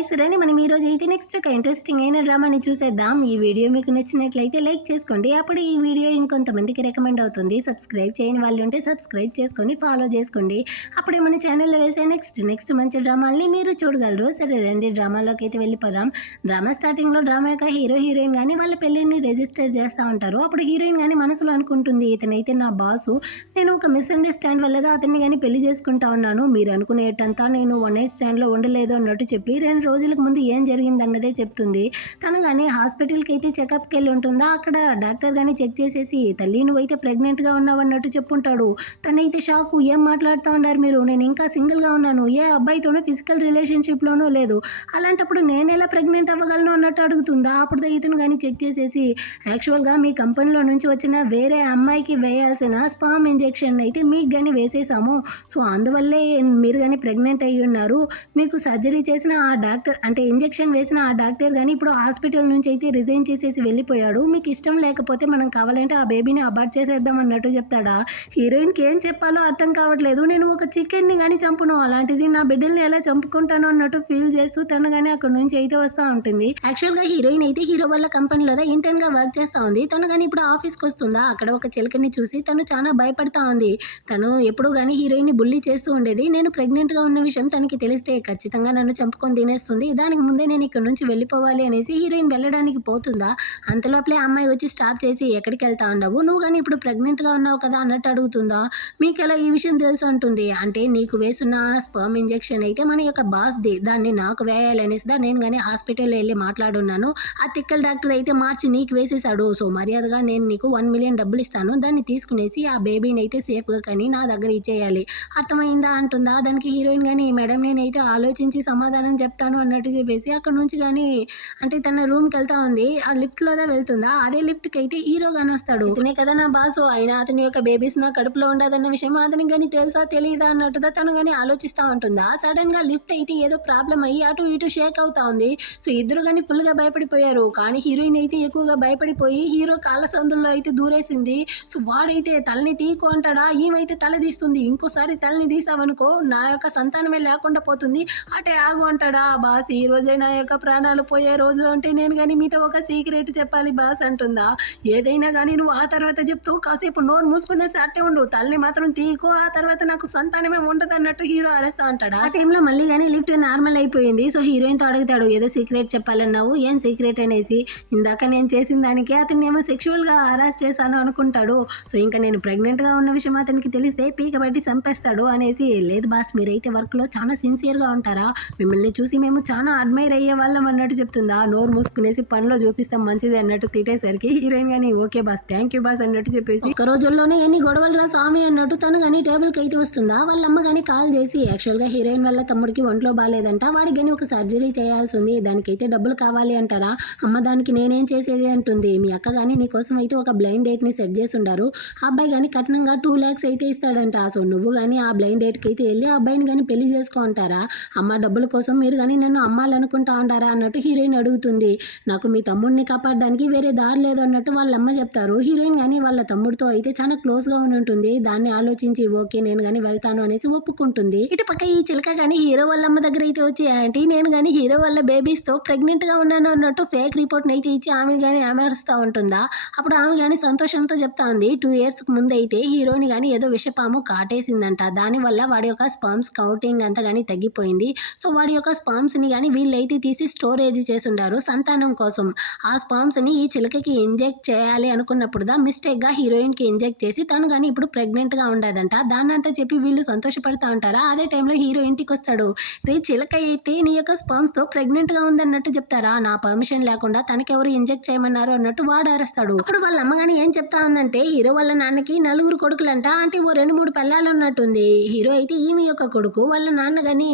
Guys రండి మనం ఈ రోజు అయితే నెక్స్ట్ ఒక ఇంట్రెస్టింగ్ అయిన డ్రామాని చూసేద్దాం. ఈ వీడియో మీకు నచ్చినట్లయితే లైక్ చేసుకోండి. అప్పుడు ఈ వీడియో ఇంకొంతమందికి రికమెండ్ అవుతుంది. సబ్స్క్రైబ్ చేయని వాళ్ళు ఉంటే సబ్స్క్రైబ్ చేసుకొని ఫాలో చేసుకోండి. అప్పుడే మన ఛానల్లో వేసే నెక్స్ట్ మంచి డ్రామాల్ని మీరు చూడగలరు. సరే రండి డ్రామాలోకి అయితే వెళ్ళిపోదాం. డ్రామా స్టార్టింగ్లో డ్రామా యొక్క హీరోయిన్ కానీ వాళ్ళ పెళ్ళిని రిజిస్టర్ చేస్తూ ఉంటారు. అప్పుడు హీరోయిన్ కానీ మనసులో అనుకుంటుంది, ఇతనైతే నా బాసు, నేను ఒక మిస్అండర్స్టాండ్ వల్లదా అతన్ని కానీ పెళ్లి చేసుకుంటా ఉన్నాను. మీరు అనుకునేటంతా నేను వన్ నైట్ స్టాండ్లో ఉండలేదు అన్నట్టు చెప్పి 2 రోజులకు ముందు ఏం జరిగిందన్నదే చెప్తుంది. తను కానీ హాస్పిటల్కి అయితే చెకప్కి వెళ్ళి ఉంటుందా. అక్కడ డాక్టర్ కానీ చెక్ చేసేసి తల్లి నువ్వైతే ప్రెగ్నెంట్గా ఉన్నావు అన్నట్టు చెప్పుంటాడు. తనైతే షాకు, ఏం మాట్లాడుతూ ఉన్నారు మీరు, నేను ఇంకా సింగిల్గా ఉన్నాను, ఏ అబ్బాయితోనూ ఫిజికల్ రిలేషన్షిప్లోనూ లేదు, అలాంటప్పుడు నేను ఎలా ప్రెగ్నెంట్ అవ్వగలను అన్నట్టు అడుగుతుందా. అప్పుడు ఇతను కానీ చెక్ చేసేసి యాక్చువల్గా మీ కంపెనీలో నుంచి వచ్చిన వేరే అమ్మాయికి వేయాల్సిన స్పామ్ ఇంజెక్షన్ అయితే మీకు కానీ వేసేసాము, సో అందువల్లే మీరు కానీ ప్రెగ్నెంట్ అయ్యి ఉన్నారు. మీకు సర్జరీ చేసిన ఆ డాక్టర్ అంటే ఇంజెక్షన్ వేసిన ఆ డాక్టర్ కానీ ఇప్పుడు హాస్పిటల్ నుంచి అయితే రిజైన్ చేసేసి వెళ్ళిపోయాడు. మీకు ఇష్టం లేకపోతే మనం కావాలంటే ఆ బేబీని అబార్ట్ చేసేద్దాం అన్నట్టు చెప్తాడా. హీరోయిన్కి ఏం చెప్పాలో అర్థం కావట్లేదు. నేను ఒక చికెన్ని కానీ చంపును, అలాంటిది నా బిడ్డల్ని ఎలా చంపుకుంటాను అన్నట్టు ఫీల్ చేస్తూ తను కానీ అక్కడ నుంచి అయితే వస్తూ ఉంటుంది. యాక్చువల్గా హీరోయిన్ అయితే హీరో వాళ్ళ కంపెనీలో ఇంటర్న్ గా వర్క్ చేస్తూ ఉంది. తను కానీ ఇప్పుడు ఆఫీస్కి వస్తుందా. అక్కడ ఒక చిలకని చూసి తను చాలా భయపడతా ఉంది. తను ఎప్పుడు కానీ హీరోయిన్ బుల్లీ చేస్తూ ఉండేది. నేను ప్రెగ్నెంట్గా ఉన్న విషయం తనకి తెలిస్తే ఖచ్చితంగా నన్ను చంపుకొని తినేస్తుంది, దానికి ముందే నేను ఇక్కడ నుంచి వెళ్ళిపోవాలి అనేసి హీరోయిన్ వెళ్ళడానికి పోతుందా. అంతలోపలే అమ్మాయి వచ్చి స్టాప్ చేసి ఎక్కడికి వెళ్తా ఉండవు, నువ్వు కానీ ఇప్పుడు ప్రెగ్నెంట్గా ఉన్నావు కదా అన్నట్టు అడుగుతుందా. మీకు ఎలా ఈ విషయం తెలుసు అంటుంది. అంటే నీకు వేసున్న స్పర్మ్ ఇంజెక్షన్ అయితే మన యొక్క బాస్ది, దాన్ని నాకు వేయాలి అనేసి నేను కానీ హాస్పిటల్లో వెళ్ళి మాట్లాడున్నాను. ఆ తిక్కల డాక్టర్ అయితే మార్చి నీకు వేసేసాడు, సో మర్యాదగా నేను నీకు 1 మిలియన్ డబ్బులు ఇస్తాను, దాన్ని తీసుకునేసి ఆ బేబీని అయితే సేఫ్గా కానీ నా దగ్గర ఇచ్చేయాలి, అర్థమైందా అంటుందా. దానికి హీరోయిన్ కానీ మేడం నేనైతే ఆలోచించి సమాధానం చెప్తాను అన్నట్టు చెప్పేసి అక్కడ నుంచి కానీ అంటే తన రూమ్కి వెళ్తా ఉంది. ఆ లిఫ్ట్లోదా వెళ్తుందా. అదే లిఫ్ట్కి అయితే హీరో కానీ వస్తాడు. ఇతనే కదా నా బాసు, అయినా అతని యొక్క బేబీస్ నా కడుపులో ఉండదన్న విషయం అతనికి కానీ తెలుసా తెలియదా అన్నట్టుగా తను కానీ ఆలోచిస్తూ ఉంటుందా. సడన్ గా లిఫ్ట్ అయితే ఏదో ప్రాబ్లం అయ్యి అటు ఇటు షేక్ అవుతా ఉంది. సో ఇద్దరు కానీ ఫుల్ గా భయపడిపోయారు. కానీ హీరోయిన్ అయితే ఎక్కువగా భయపడిపోయి హీరో కాళ్ళ సందుల్లో అయితే దూరేసింది. సో వాడైతే తలని తీకు అంటాడా, ఈమెయితే తల తీస్తుంది. ఇంకోసారి తలని తీసావనుకో నా యొక్క సంతానమే లేకుండా పోతుంది, అటే ఆగు అంటాడా. బాస్ ఈ రోజే నా యొక్క ప్రాణాలు పోయే రోజు, అంటే నేను కానీ మీతో ఒక సీక్రెట్ చెప్పాలి బాస్ అంటుందా. ఏదైనా కానీ నువ్వు ఆ తర్వాత చెప్తూ కాసేపు నోరు మూసుకునేసి అట్టే ఉండు, తల్ని మాత్రం తీకో, ఆ తర్వాత నాకు సంతానమే ఉండదు అన్నట్టు హీరో అరెస్తా అంటాడా. ఆ టైంలో మళ్ళీ కానీ లిఫ్ట్ నార్మల్ అయిపోయింది. సో హీరోయిన్తో అడుగుతాడు, ఏదో సీక్రెట్ చెప్పాలన్నావు, ఏం సీక్రెట్ అనేసి. ఇందాక నేను చేసిన దానికి అతన్ని ఏమో సెక్షువల్గా హరాస్ చేశాను అనుకుంటాడు. సో ఇంకా నేను ప్రెగ్నెంట్గా ఉన్న విషయం అతనికి తెలిస్తే పీక బట్టి చంపేస్తాడు అనేసి. లేదు బాస్ మీరైతే వర్క్లో చాలా సిన్సియర్గా ఉంటారా, మిమ్మల్ని చూసి మేము చాలా అడ్మైర్ అయ్యే వాళ్ళం అన్నట్టు చెప్తుందా. నోరు మూసుకునేసి పనిలో చూపిస్తాం మంచిది అన్నట్టు తిట్టేసరికి హీరోయిన్ కానీ okay boss thank you boss అన్నట్టు చెప్పేసి ఒక రోజుల్లోనే ఎన్ని గొడవలు రా స్వామి అన్నట్టు తను కానీ టేబుల్కి అయితే వస్తుందా. వాళ్ళ అమ్మ కానీ కాల్ చేసి యాక్చువల్గా హీరోయిన్ వాళ్ళ తమ్ముడికి ఒంట్లో బాగాలేదంట, వాడికి కానీ ఒక సర్జరీ చేయాల్సి ఉంది, దానికైతే డబ్బులు కావాలి అంటారా. అమ్మ దానికి నేనేం చేసేది అంటుంది. మీ అక్క కానీ నీకోసం అయితే ఒక బ్లైండ్ డేట్ని సెట్ చేసి ఉండారు, ఆ అబ్బాయి కానీ కట్నంగా 2 lakhs అయితే ఇస్తాడంట. సో నువ్వు కానీ ఆ బ్లైండ్ డేట్కి అయితే వెళ్ళి ఆ అబ్బాయిని కానీ పెళ్లి చేసుకో అంటారా. అమ్మ డబ్బుల కోసం మీరు కానీ నన్ను అమ్మాలనుకుంటా ఉంటారా అన్నట్టు హీరోయిన్ అడుగుతుంది. నాకు మీ తమ్ముడిని కాపాడడానికి వేరే దారి లేదు అన్నట్టు వాళ్ళ అమ్మ చెప్తారు. హీరోయిన్ కానీ వాళ్ళ తమ్ముడితో అయితే చాలా క్లోజ్గా ఉంటుంది. దాన్ని ఆలోచించి ఓకే నేను కానీ వెళ్తాను అనేసి ఒప్పుకుంటుంది. ఇటు పక్క ఈ చిలక కానీ హీరో వాళ్ళ అమ్మ దగ్గర అయితే వచ్చి ఆంటీ నేను కానీ హీరో వాళ్ళ బేబీస్తో ప్రెగ్నెంట్గా ఉన్నాను అన్నట్టు ఫేక్ రిపోర్ట్ని అయితే ఇచ్చి ఆమె కానీ అమరుస్తూ ఉంటుందా. అప్పుడు ఆమె కానీ సంతోషంతో చెప్తా ఉంది, 2 years ముందు అయితే హీరోని కానీ ఏదో విషపాము కాటేసిందంట, దానివల్ల వాడి యొక్క స్పర్మ్స్ కౌంటింగ్ అంతా కానీ తగ్గిపోయింది. సో వాడి యొక్క స్పర్మ్స్ని కానీ వీళ్ళైతే తీసి స్టోరేజ్ చేసి ఉండారు సంతానం కోసం. ఆ స్పర్మ్స్ని ఈ చిలకకి ఇంజెక్ట్ చేయాలి అనుకున్నప్పుడు మిస్టేక్గా హీరోయిన్కి ఇంజెక్ట్ చేసి తను కానీ ఇప్పుడు ప్రెగ్నెంట్గా ఉండదంట. దాన్నంతా చెప్పి వీళ్ళు సంతోషపడుతూ ఉంటారా. అదే టైంలో హీరో ఇంటికి వస్తాడు. రే చిలక అయితే నీ యొక్క స్పర్మ్స్తో ప్రెగ్నెంట్గా ఉందన్నట్టు చెప్తారా, నా పర్మిషన్ లేకుండా తనకెవరు ఇంజెక్ట్ చేయమన్నారు అన్నట్టు వాడు అరుస్తాడు. అప్పుడు వాళ్ళ అమ్మ కానీ ఏం చెప్తా ఉందంటే హీరో వాళ్ళ నాన్నకి 4 కొడుకులంట, అంటే ఓ 2-3 పిల్లలు ఉన్నట్టుంది. హీరో అయితే ఈమె యొక్క కొడుకు, వాళ్ళ నాన్న కానీ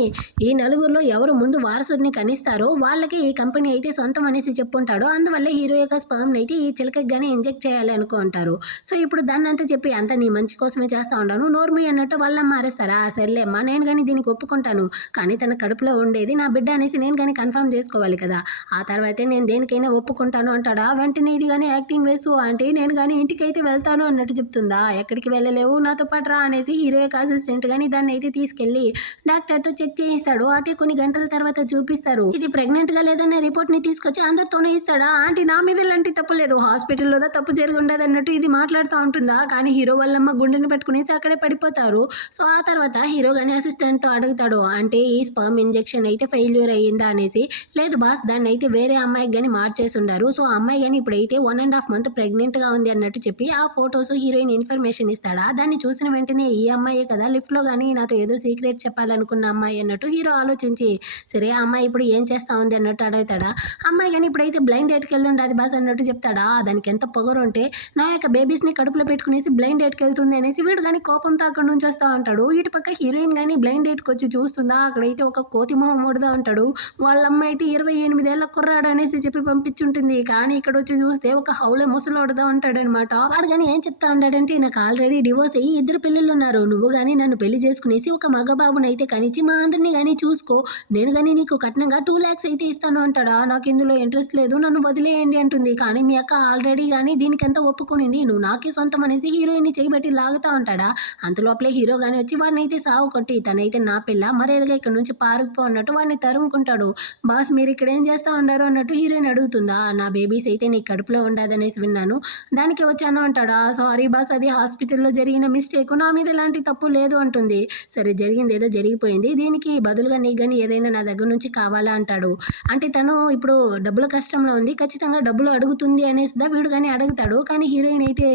ఈ 4 ఎవరు ముందు వారసుడిని కనిస్తారో వాళ్ళకి ఈ కంపెనీ అయితే సొంతం అనేసి చెప్పుంటాడు. అందువల్ల హీరో యొక్క స్పర్మ్ అయితే ఈ చిలకకి కానీ ఇంజెక్ట్ చేయాలి అనుకుంటారు. సో ఇప్పుడు దాన్ని అంతా చెప్పి అంతా నీ మంచి కోసమే చేస్తా ఉంటాను నోర్మి అన్నట్టు వాళ్ళమ్మ మారేస్తారా. సర్లే అమ్మా నేను కానీ దీనికి ఒప్పుకుంటాను, కానీ తన కడుపులో ఉండేది నా బిడ్డ అనేసి నేను కానీ కన్ఫర్మ్ చేసుకోవాలి కదా, ఆ తర్వాతే నేను దేనికైనా ఒప్పుకుంటాను అంటాడా. వెంటనే ఇది కానీ యాక్టింగ్ వేస్తూ అంటే నేను కానీ ఇంటికి అయితే వెళ్తాను అన్నట్టు చెప్తుందా. ఎక్కడికి వెళ్ళలేవు నాతో పాటు రా అనేసి హీరో యొక్క అసిస్టెంట్ కానీ దాన్ని అయితే తీసుకెళ్ళి డాక్టర్తో చెక్ చేయిస్తాడు. అటే కొన్ని గంటల తర్వాత తర్వాత చూపిస్తారు. ఇది ప్రెగ్నెంట్ గా లేదనే రిపోర్ట్ ని తీసుకొచ్చి అందరితోనే ఇస్తాడా. ఆంటీ నా మీద ఎలాంటి తప్పు లేదు, హాస్పిటల్లో తప్పు జరిగి ఉండదు అన్నట్టు ఇది మాట్లాడుతూ ఉంటుందా. కానీ హీరో వాళ్ళమ్మ గుండెని పెట్టుకునేసి అక్కడే పడిపోతారు. సో ఆ తర్వాత హీరో గాని అసిస్టెంట్ తో అడుగుతాడు, అంటే ఈ స్పర్మ్ ఇంజెక్షన్ అయితే ఫెయిల్యూర్ అయ్యిందా అనేసి. లేదు బాస్, దాన్ని అయితే వేరే అమ్మాయికి గాని మార్చేసి ఉండారు. సో ఆ అమ్మాయి గాని ఇప్పుడైతే 1.5 month ప్రెగ్నెంట్ గా ఉంది అన్నట్టు చెప్పి ఆ ఫొటోస్ హీరోయిన్ ఇన్ఫర్మేషన్ ఇస్తాడా. దాన్ని చూసిన వెంటనే ఈ అమ్మాయే కదా లిఫ్ట్ లో గానీ నాతో ఏదో సీక్రెట్ చెప్పాలనుకున్న అమ్మాయి అన్నట్టు హీరో ఆలోచించి, సరే ఆ అమ్మాయి ఇప్పుడు ఏం చేస్తా ఉంది అన్నట్టు అడుగుతాడా. అమ్మాయి కానీ ఇప్పుడైతే బ్లైండ్ డేట్కి వెళ్ళి ఉండదు బాస్ అన్నట్టు చెప్తాడా. దానికి ఎంత పొగరు ఉంటే నా యొక్క బేబీస్ ని కడుపులో పెట్టుకునేసి బ్లైండ్ డేట్కి వెళ్తుంది అనేసి వీడు కానీ కోపంతో అక్కడ నుంచి వస్తా ఉంటాడు. ఇటు పక్క హీరోయిన్ కానీ బ్లైండ్ డేట్కి వచ్చి చూస్తుందా, అక్కడైతే ఒక కోతి మొహం ముడదా ఉంటాడు. వాళ్ళమ్మ అయితే 28 ఏళ్ల కుర్రాడు అనేసి చెప్పి పంపించుంటుంది. కానీ ఇక్కడ వచ్చి చూస్తే ఒక హౌలే ముసలోడుదా ఉంటాడు అనమాట. వాడు కానీ ఏం చెప్తా ఉంటాడంటే, నాకు ఆల్రెడీ డివోర్స్ అయ్యి 2 పిల్లలు ఉన్నారు, నువ్వు కానీ నన్ను పెళ్లి చేసుకునేసి ఒక మగబాబుని అయితే కనిచి మా అందరినీ కానీ చూసుకో, నేను కానీ నీకు కట్నంగా 2 lakhs అయితే ఇస్తాను అంటాడా. నాకు ఇందులో ఇంట్రెస్ట్ లేదు, నన్ను వదిలేయండి అంటుంది. కానీ మీ అక్క ఆల్రెడీ కానీ దీనికంతా ఒప్పుకునింది, నువ్వు నాకే సొంతం అనేసి హీరోయిన్ ని చేయబట్టి లాగుతా ఉంటాడా. అంతలోపలే హీరో గాని వచ్చి వాడిని అయితే సాగు కొట్టి, తనైతే నా పిల్ల మరేదిగా ఇక్కడ నుంచి పారిపో అన్నట్టు వాడిని తరుముకుంటాడు. బాస్ మీరు ఇక్కడ ఏం చేస్తా ఉండారు అన్నట్టు హీరోయిన్ అడుగుతుందా. నా బేబీస్ అయితే నీ కడుపులో ఉండదనేసి విన్నాను, దానికి వచ్చాను అంటాడా. సారీ బాస్, అది హాస్పిటల్లో జరిగిన మిస్టేక్, నా మీద ఎలాంటి తప్పు లేదు అంటుంది. సరే జరిగింది ఏదో జరిగిపోయింది, దీనికి బదులుగా నీకు కానీ ఏదైనా నా దగ్గర నుంచి కావాలా అంటాడు. అంటే తను ఇప్పుడు డబ్బుల కష్టంలో ఉంది, ఖచ్చితంగా డబ్బులు అడుగుతుంది అనేసి వీడు కానీ అడుగుతాడు. కానీ హీరోయిన్ అయితే,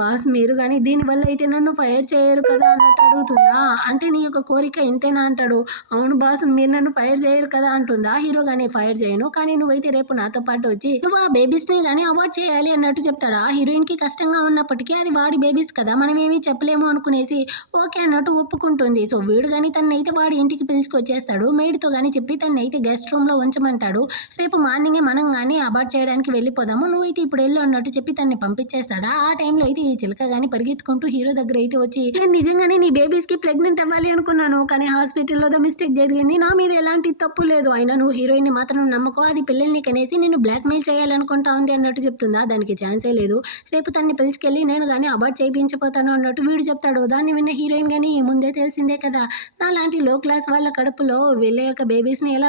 బాస్ మీరు కానీ దీనివల్ల అయితే నన్ను ఫైర్ చేయరు కదా అన్నట్టు అడుగుతుందా. అంటే నీ యొక్క కోరిక ఇంతేనా అంటాడు. అవును బాస్, మీరు నన్ను ఫైర్ చేయరు కదా అంటుందా. హీరో కానీ ఫైర్ చేయను, కానీ నువ్వైతే రేపు నాతో పాటు వచ్చి నువ్వు ఆ బేబీస్ ని కానీ అవాయిడ్ చేయాలి అన్నట్టు చెప్తాడా. హీరోయిన్ కి కష్టంగా ఉన్నప్పటికీ అది వాడి బేబీస్ కదా, మనం ఏమీ చెప్పలేము అనుకునేసి ఓకే అన్నట్టు ఒప్పుకుంటుంది. సో వీడు కానీ తనైతే వాడి ఇంటికి పిలుచుకొచ్చేస్తాడు. మేడ్తో కానీ చెప్పి తనైతే గెస్ట్ రూమ్ లో ఉంచమంటాడు. రేపు మార్నింగే మనం కానీ అబార్ట్ చేయడానికి వెళ్ళిపోదాము, నువ్వైతే ఇప్పుడు వెళ్ళు అన్నట్టు చెప్పి తన్ని పంపించేస్తాడా. ఆ టైంలో అయితే ఈ చిలక కానీ పరిగెత్తుకుంటూ హీరో దగ్గర అయితే వచ్చి, నేను నిజంగానే నీ బేబీస్ కి ప్రెగ్నెంట్ అవ్వాలి అనుకున్నాను, కానీ హాస్పిటల్లో మిస్టేక్ జరిగింది, నా మీద ఎలాంటి తప్పు లేదు, అయినా నువ్వు హీరోయిన్ ని మాత్రం నమ్మకో, అది పిల్లల్ని కనేసి నేను బ్లాక్ మెయిల్ చేయాలనుకుంటా ఉంది అన్నట్టు చెప్తుందా. దానికి ఛాన్సే లేదు, రేపు తన్ని పిలుచుకెళ్ళి నేను కానీ అబార్ట్ చేయించిపోతాను అన్నట్టు వీడు చెప్తాడు. దాన్ని విన్న హీరోయిన్ కానీ ముందే తెలిసిందే కదా, నా లాంటి లో క్లాస్ వాళ్ళ కడుపులో వీళ్ళ యొక్క బేబీస్ ని ఎలా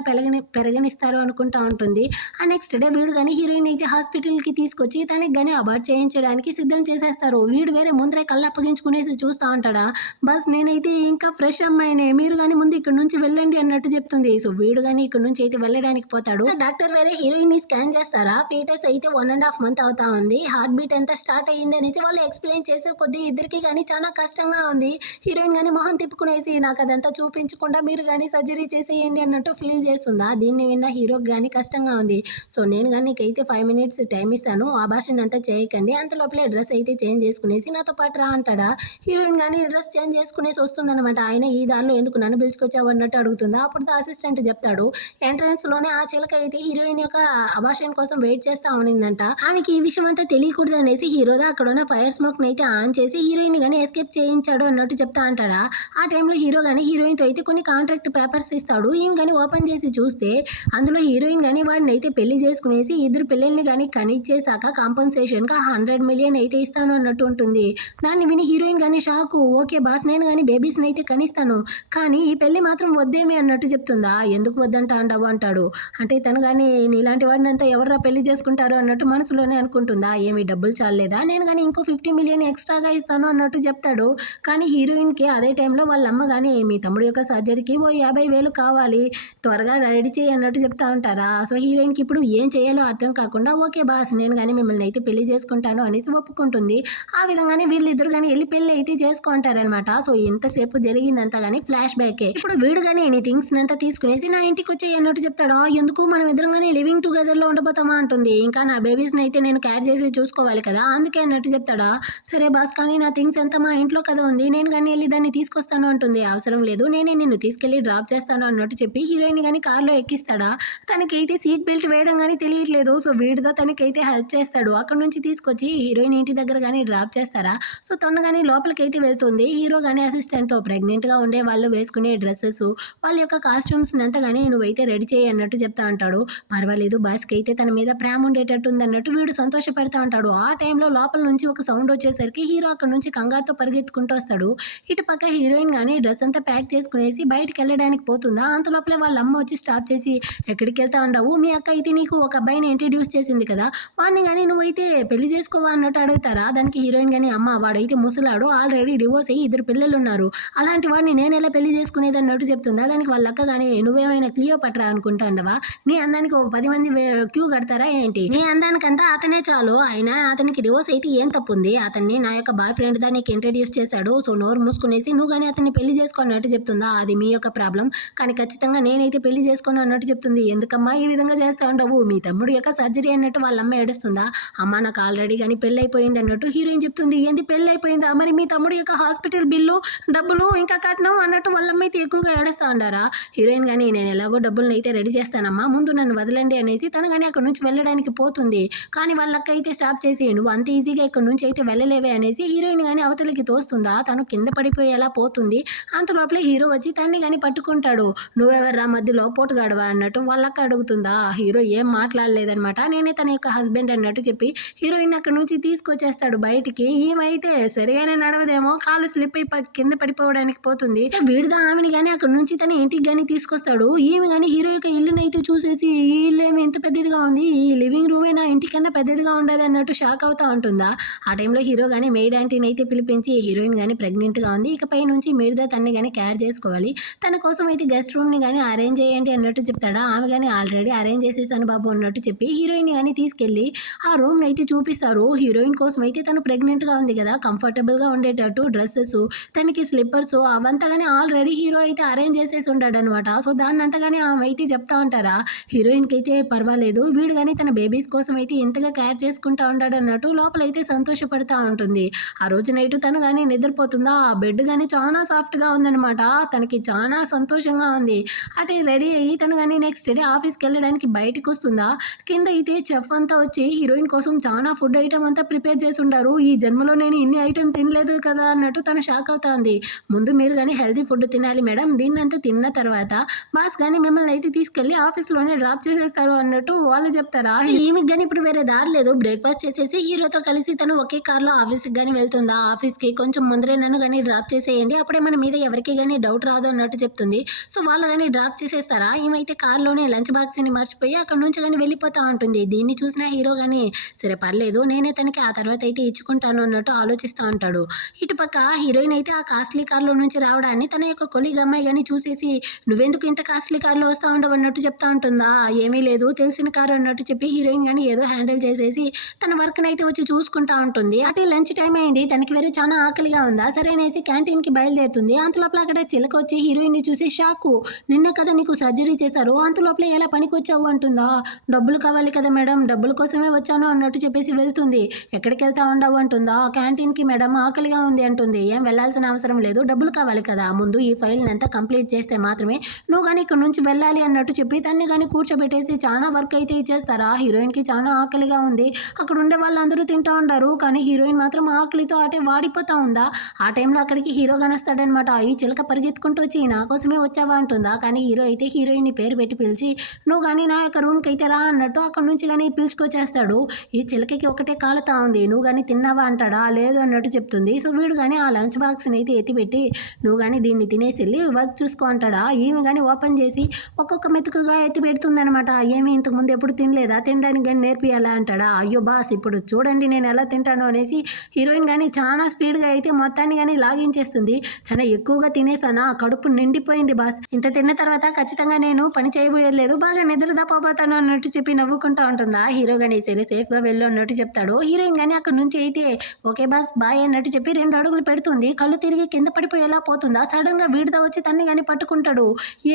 పెరగనిస్తారు అనుకుంటా ఉంటుంది. ఆ నెక్స్ట్ డే వీడు కానీ హీరోయిన్ అయితే హాస్పిటల్ కి తీసుకొచ్చి తనకి కానీ అబార్ట్ చేయించడానికి సిద్ధం చేసేస్తారు. వీడు వేరే ముందరే కళ్ళు అప్పగించుకునేసి చూస్తా ఉంటాడా. బస్ నేనైతే ఇంకా ఫ్రెష్ అమ్మాయినే, మీరు కానీ ముందు ఇక్కడ నుంచి వెళ్ళండి అన్నట్టు చెప్తుంది. సో వీడు కానీ ఇక్కడ నుంచి అయితే వెళ్ళడానికి పోతాడు. డాక్టర్ వేరే హీరోయిన్ ని స్కాన్ చేస్తారా, ఫీటస్ అయితే 1.5 month అవుతా ఉంది, హార్ట్ బీట్ ఎంత స్టార్ట్ అయ్యింది అనేసి వాళ్ళు ఎక్స్ప్లెయిన్ చేసే కొద్దీ ఇద్దరికి కానీ చాలా కష్టంగా ఉంది. హీరోయిన్ కానీ మొహం తిప్పుకునేసి, నాకు అదంతా చూపించకుండా మీరు కానీ సర్జరీ చేసేయండి అన్నట్టు ఫీల్ చేస్తుందా. దీన్ని విన్న హీరోకి కానీ కష్టంగా ఉంది. సో నేను కానీ నీకైతే 5 minutes టైం ఇస్తాను, ఆ భాషను అంతా చేయకండి, అంత లోపలే డ్రెస్ అయితే చేంజ్ చేసుకునేసి నాతో పాటు రా అంటాడా. హీరోయిన్ కానీ డ్రెస్ చేంజ్ చేసుకునేసి వస్తుందన్నమాట. ఆయన ఈ దారిలో ఎందుకు నన్ను పిలుచుకొచ్చావు అన్నట్టు అడుగుతుందా. అప్పుడు అసిస్టెంట్ చెప్తాడు, ఎంట్రన్స్ లోనే ఆ చిలక అయితే హీరోయిన్ యొక్క అబార్షన్ కోసం వెయిట్ చేస్తా ఉన్నిందంట, ఆమెకి ఈ విషయం అంతా తెలియకూడదు అనేసి హీరోదా అక్కడ ఉన్న ఫైర్ స్మోక్ అయితే ఆన్ చేసి హీరోయిన్ గానీ ఎస్కేప్ చేయించాడు అన్నట్టు చెప్తా అంటాడా. ఆ టైంలో హీరో గానీ హీరోయిన్ తో అయితే కొన్ని కాంట్రాక్ట్ పేపర్స్ ఇస్తాడు. ఈమె కానీ ఓపెన్ చేసి చూస్తే అందులో హీరోయిన్ గానీ వాడిని అయితే పెళ్లి చేసుకునేసి 2 పిల్లల్ని కానీ కనిచ్చేసాక కాంపన్సేషన్ గా 100 million అయితే ఇస్తాను అన్నట్టు ఉంటుంది. దాన్ని విని హీరోయిన్ కానీ షాకు, ఓకే బాస్ నేను కానీ బేబీస్ అయితే కనిస్తాను, కానీ ఈ పెళ్లి మాత్రం వద్దేమి అన్నట్టు చెప్తుందా. ఎందుకు వద్దంటా అంటావు అంటాడు. అంటే తను కానీ నీలాంటి వాడిని అంతా ఎవర్రా పెళ్లి చేసుకుంటారు అన్నట్టు మనసులోనే అనుకుంటుందా. ఏమి డబ్బులు చాలేదా, నేను కానీ ఇంకో 50 million ఎక్స్ట్రాగా ఇస్తాను అన్నట్టు చెప్తాడు. కానీ హీరోయిన్ కి అదే టైంలో వాళ్ళ అమ్మ కానీ మీ తమ్ముడు యొక్క సర్జరీకి ఓ 50,000 కావాలి, త్వరగా రెడీ చేయి అన్నట్టు చెప్తా ఉంటారా. సో హీరోయిన్ కి ఇప్పుడు ఏం చేయాలో అర్థం కాకుండా ఓకే బాస్ నేను కానీ మిమ్మల్ని అయితే పెళ్లి చేసుకుంటాను అనేసి ఒప్పుకుంటుంది. ఆ విధంగానే వీళ్ళిద్దరు కానీ వెళ్ళి పెళ్లి అయితే చేసుకుంటారనమాట. సో ఎంతసేపు జరిగిందంతా కానీ ఫ్లాష్ బ్యాకే. ఇప్పుడు వీడు కానీ ఎనీ థింగ్స్ అంతా తీసుకునేసి నా ఇంటికి వచ్చాయి అన్నట్టు చెప్తాడా. ఎందుకు మనం ఇద్దరం కానీ లివింగ్ టుగెదర్ లో ఉండబోతామా అంటుంది. ఇంకా నా బేబీస్ అయితే నేను కేర్ చేసి చూసుకోవాలి కదా, అందుకే అన్నట్టు చెప్తాడా. సరే బాస్, కానీ నా థింగ్స్ అంతా మా ఇంట్లో కదా ఉంది, నేను కానీ వెళ్ళి దాన్ని తీసుకొస్తాను అంటుంది. అవసరం లేదు, నేనే నిన్ను తీసుకెళ్లి డ్రాప్ చేస్తాను అన్నట్టు చెప్పి హీరోయిన్ కానీ కార్లో ఎక్కిస్తాడా. తనకైతే సీట్ బెల్ట్ వేయడం కానీ తెలియట్లేదు. సో వీడితో తనకైతే హెల్ప్ చేస్తాడు. అక్కడ నుంచి తీసుకొచ్చి హీరోయిన్ ఇంటి దగ్గర కానీ డ్రాప్ చేస్తారా. సో తొందరగానే లోపలికి అయితే వెళ్తుంది. హీరో కానీ అసిస్టెంట్ తో ప్రెగ్నెంట్ గా ఉండే వాళ్ళు వేసుకునే డ్రెస్సెస్ వాళ్ళ యొక్క కాస్ట్యూమ్స్ అంతగానే నువ్వైతే రెడీ చేయి అన్నట్టు చెప్తా అంటాడు. పర్వాలేదు బాస్కి అయితే తన మీద ప్రేమ ఉండేటట్టు ఉంది అన్నట్టు వీడు సంతోషపెడతా ఉంటాడు. ఆ టైంలో లోపల నుంచి ఒక సౌండ్ వచ్చేసరికి హీరో అక్కడ నుంచి కంగారుతో పరిగెత్తుకుంటూ వస్తాడు. ఇటు పక్క హీరోయిన్ కానీ డ్రెస్ అంతా ప్యాక్ చేసుకునేసి బయటికి వెళ్ళడానికి పోతుందా. అంత లోపలే వాళ్ళ అమ్మ వచ్చి స్టాప్ చేసి ఎక్కడికి వెళ్తా ఉండవు, మీ అక్క అయితే నీకు ఒక అబ్బాయిని ఇంట్రడ్యూస్ చేసింది కదా, వాడిని కానీ నువ్వైతే పెళ్లి చేసుకోవా అన్నట్టు అడుగుతారా. దానికి హీరోయిన్ కానీ అమ్మ వాడైతే ముసలాడు, ఆల్రెడీ డివోర్స్ అయ్యి 2 పిల్లలు ఉన్నారు, అలాంటి వాడిని నేను ఎలా పెళ్లి చేసుకునేది అన్నట్టు చెప్తుందా. దానికి వాళ్ళ అక్క కానీ నువ్వేమైనా క్లియోపాట్రా అనుకుంటాండవా, నీ అందానికి ఒక 10 మంది క్యూ కడతారా ఏంటి, నీ అందానికంతా అతనే చాలు, అయినా అతనికి డివోర్స్ అయితే ఏం తప్పు ఉంది, అతన్ని నా యొక్క బాయ్ ఫ్రెండ్ దా నీకు ఇంట్రడ్యూస్ చేశాడు, సో నోరు మూసుకునేసి నువ్వు కానీ అతన్ని పెళ్లి చేసుకున్నట్టు చెప్తుందా. అది మీ యొక్క ప్రాబ్లం, కానీ ఖచ్చితంగా నేనైతే పెళ్లి చేసుకోను అన్నట్టు చెప్తుంది. ఎందుకమ్మా ఈ విధంగా చేస్తా ఉండవు, మీ తమ్ముడు యొక్క సర్జరీ అన్నట్టు వాళ్ళ అమ్మ ఏడుస్తుందా. అమ్మ నాకు ఆల్రెడీ కానీ పెళ్లి అయిపోయింది అన్నట్టు హీరోయిన్ చెప్తుంది. ఏంది పెళ్లి అయిపోయిందా, మరి మీ తమ్ముడు యొక్క హాస్పిటల్ బిల్లు డబ్బులు ఇంకా కట్నం అన్నట్టు వాళ్ళ అమ్మ అయితే ఎక్కువగా ఏడుస్తా ఉండారా. హీరోయిన్ కానీ నేను ఎలాగో డబ్బులను అయితే రెడీ చేస్తానమ్మా, ముందు నన్ను వదలండి అనేసి తను కానీ అక్కడ నుంచి వెళ్ళడానికి పోతుంది. కానీ వాళ్ళక్క అయితే స్టాప్ చేసి నువ్వు అంత ఈజీగా ఇక్కడ నుంచి అయితే వెళ్ళలేవే అనేసి హీరోయిన్ కానీ అవతలికి తోస్తుందా. తను కింద పడిపోయేలా పోతుంది. అంత లోపలే హీరో వచ్చి తన్ని కానీ పట్టుకుంటాడు. నువ్వెవర్రా మధ్యలో పోటుగాడవా అన్నట్టు వాళ్ళక్క అడుగుతుందా. హీరో ఏం మాట్లాడలేదనమాట. నేనే తన యొక్క హస్బెండ్ అన్నట్టు చెప్పి హీరోయిన్ అక్కడ నుంచి తీసుకొచ్చేస్తాడు బయటికి. ఈమెయితే సరిగానే నడవదేమో, కాళ్ళు స్లిప్ అయి కింద పడిపోవడానికి పోతుంది. వీడిదా ఆమెని కానీ అక్కడ నుంచి తన ఇంటికి కానీ తీసుకొస్తాడు. ఈమె కానీ హీరో యొక్క ఇల్లుని అయితే చూసేసి ఈ ఇల్లు ఏమి ఇంత పెద్దదిగా ఉంది, ఈ లివింగ్ రూమే నా ఇంటికన్నా పెద్దదిగా ఉండదు అన్నట్టు షాక్ అవుతా ఉంటుందా. ఆ టైంలో హీరో కానీ మెయిడ్ ఆంటీని అయితే పిలిపించి హీరోయిన్ కానీ ప్రెగ్నెంట్గా ఉంది, ఇకపై నుంచి మీరుదా తన్ని కానీ కేర్ చేసుకోవాలి, తన కోసం అయితే గెస్ట్ రూమ్ని కానీ అరేంజ్ చేయండి అన్నట్టు చెప్తాడా. ఆమె కానీ ఆల్రెడీ అరేంజ్ చేసేసాను బాబు అన్నట్టు చెప్పి హీరోయిన్ కానీ తీసుకెళ్ళి ఆ రూమ్ని అయితే చూపిస్తారు. హీరోయిన్ కోసం అయితే తను ప్రెగ్నెంట్గా ఉంది కదా, కంఫర్టబుల్గా ఉండేటట్టు డ్రెస్సెస్, తనకి స్లిప్పర్స్ అవంతా కానీ ఆల్రెడీ హీరో అయితే అరేంజ్ చేసేసి ఉంటాడు అనమాట. సో దాన్ని అంతగానే ఆమె అయితే చెప్తా ఉంటారా. హీరోయిన్కి అయితే పర్వాలేదు, వీడు కానీ తన బేబీస్ కోసం అయితే ఎంతగా కేర్ చేసుకుంటా ఉంటాడు అన్నట్టు లోపలైతే సంతోషపడతా ఉంటుంది. ఆ రోజు నైట్ తను కానీ నిద్రపోతుందా, ఆ బెడ్ కానీ చాలా సాఫ్ట్గా ఉందనమాట. తనకి చాలా సంతోషంగా ఉంది. అటే రెడీ అయ్యి తను కానీ నెక్స్ట్ డే ఆఫీస్కి వెళ్ళడానికి బయటకు వస్తుందా. కింద అయితే చెఫ్ అంతా వచ్చి హీరోయిన్ కోసం చాలా ఫుడ్ ఐటమ్ అంతా ప్రిపేర్ చేసి ఉంటారు. ఈ జన్మలో నేను ఇన్ని ఐటమ్ తినలేదు కదా అన్నట్టు తను షాక్ అవుతుంది. ముందు మీరు కానీ హెల్తీ ఫుడ్ తినాలి మేడం, దీన్నంతా తిన్న తర్వాత బాస్ కానీ మిమ్మల్ని అయితే తీసుకెళ్లి ఆఫీస్లోనే డ్రాప్ చేసేస్తారు అన్నట్టు వాళ్ళు చెప్తారా. ఈమెకి కానీ ఇప్పుడు వేరే దారి లేదు, బ్రేక్ఫాస్ట్ చేసేసి హీరోతో కలిసి తను ఒకే కార్లో ఆఫీస్కి కానీ వెళ్తుందా. ఆఫీస్కి కొంచెం ముందరే నన్ను కానీ డ్రాప్ చేసేయండి, అప్పుడే మన మీద ఎవరికి కానీ డౌట్ రాదు అన్నట్టు చెప్తుంది. సో వాళ్ళు కానీ డ్రాప్ చేసేస్తారా. ఈమెయితే కార్లోనే లంచ్ బాక్స్ని మర్చిపోయి అక్కడ నుంచి కానీ వెళ్ళిపోతా ఉంటుంది. దీన్ని చూసిన హీరో కానీ సరే పర్లేదు నేనే తనకి ఆ తర్వాత అయితే ఇచ్చుకుంటాను అన్నట్టు ఆలోచిస్తూ ఉంటాడు. ఇటుపక్క హీరోయిన్ అయితే ఆ కాస్ట్లీ కార్లో నుంచి రావడాన్ని తన యొక్క కొలీగ్ అమ్మాయి కానీ చూసేసి నువ్వెందుకు ఇంత కాస్ట్లీ కార్లో వస్తూ ఉండవు అన్నట్టు చెప్తా ఉంటుందా. ఏమీ లేదు తెలిసిన కారు అన్నట్టు చెప్పి హీరోయిన్ కానీ ఏదో హ్యాండిల్ చేసేసి తన వర్క్ని అయితే వచ్చి చూసుకుంటా ఉంటుంది. అటు లంచ్ టైం అయింది, తనకి వేరే చాలా ఆకలిగా ఉందా, సరే అనేసి క్యాంటీన్కి బయలుదేరుతుంది. అంతలోపల అక్కడ చిలక వచ్చి హీరోయిన్ని చూసి షాకు, నిన్న కదా నీకు సర్జరీ చేశారు, అంతలోపల ఎలా పనికి వచ్చావు అంటుందా. డబ్బులు కావాలి కదా మేడం, డబ్బుల కోసమే వచ్చాను అన్నట్టు చెప్పేసి వెళ్తుంది. ఎక్కడికి వెళ్తా ఉండవు అంటుందా. క్యాంటీన్కి మేడం ఆకలిగా ఉంది అంటుంది. ఏం వెళ్ళాల్సిన అవసరం లేదు, డబ్బులు కావాలి కదా, ముందు ఈ ఫైల్ని అంతా కంప్లీట్ చేస్తే మాత్రమే నువ్వు కానీ ఇక్కడ నుంచి వెళ్ళాలి అన్నట్టు చెప్పి తన్ని కానీ కూర్చోబెట్టేసి చాలా వర్క్ అయితే ఇచ్చేస్తారా. హీరోయిన్కి చాలా ఆకలిగా ఉంది, అక్కడ ఉండే వాళ్ళందరూ తింటా ఉంటారు, కానీ హీరోయిన్ మాత్రం ఆకలితో అటే వాడిపోతా ఉందా. ఆ టైంలో అక్కడికి హీరో కనొస్తాడనమాట. ఈ చిలక పరిగెత్తుకుంటూ వచ్చి నా కోసమే వచ్చావా అంటుందా. కానీ హీరో అయితే హీరోయిన్ని పేరు పెట్టి పిలిచి నువ్వు కానీ నా యొక్క రూమ్కి అయితే రా అన్నట్టు అక్కడ నుంచి కానీ పిలుచుకొచ్చేస్తాడు. ఈ చిలకకి ఒకటే కాలుతా ఉంది, నువ్వు కానీ తిన్నావా అంటాడా. లేదు అన్నట్టు చెప్తుంది. సో వీడు కానీ ఆ లంచ్ బాక్స్ని అయితే ఎత్తిపెట్టి నువ్వు కానీ దీన్ని తినేసి వెళ్ళి వర్క్ చూసుకో అంటాడా. ఈమె కానీ ఓపెన్ చేసి ఒక్కొక్క మెతుకుగా ఎత్తి పెడుతుంది అనమాట. ఏమి ఇంతకుముందు ఎప్పుడు తినలేదా, తినడానికి కానీ నేర్పియాలా అంటాడా. అయ్యో బాస్ ఇప్పుడు చూడండి నేను ఎలా తింటాను అనేసి హీరోయిన్ కానీ చాలా స్పీడ్గా అయితే మొత్తాన్ని కానీ లాగించేస్తుంది. చాలా ఎక్కువగా తినేసానా, కడుపు నిండిపోయింది బాస్, ఇంత తిన్న తర్వాత ఖచ్చితంగా నేను పని చేయబోయేది లేదు, బాగా నిద్ర తప్పబోతాను అన్నట్టు చెప్పి నవ్వుకుంటా ఉంటుందా. హీరో కానీ సరే సేఫ్గా వెళ్ళు అన్నట్టు చెప్తాడు. హీరోయిన్ కానీ అక్కడ నుంచి అయితే ఓకే బాస్ బాయ్ అన్నట్టు చెప్పి 2 అడుగులు పెడుతుంది. కళ్ళు తిరిగి కింద పడిపోయేలా పోతుందా. సడన్గా వీడితో వచ్చి తన్ని కానీ పట్టుకుంటాడు.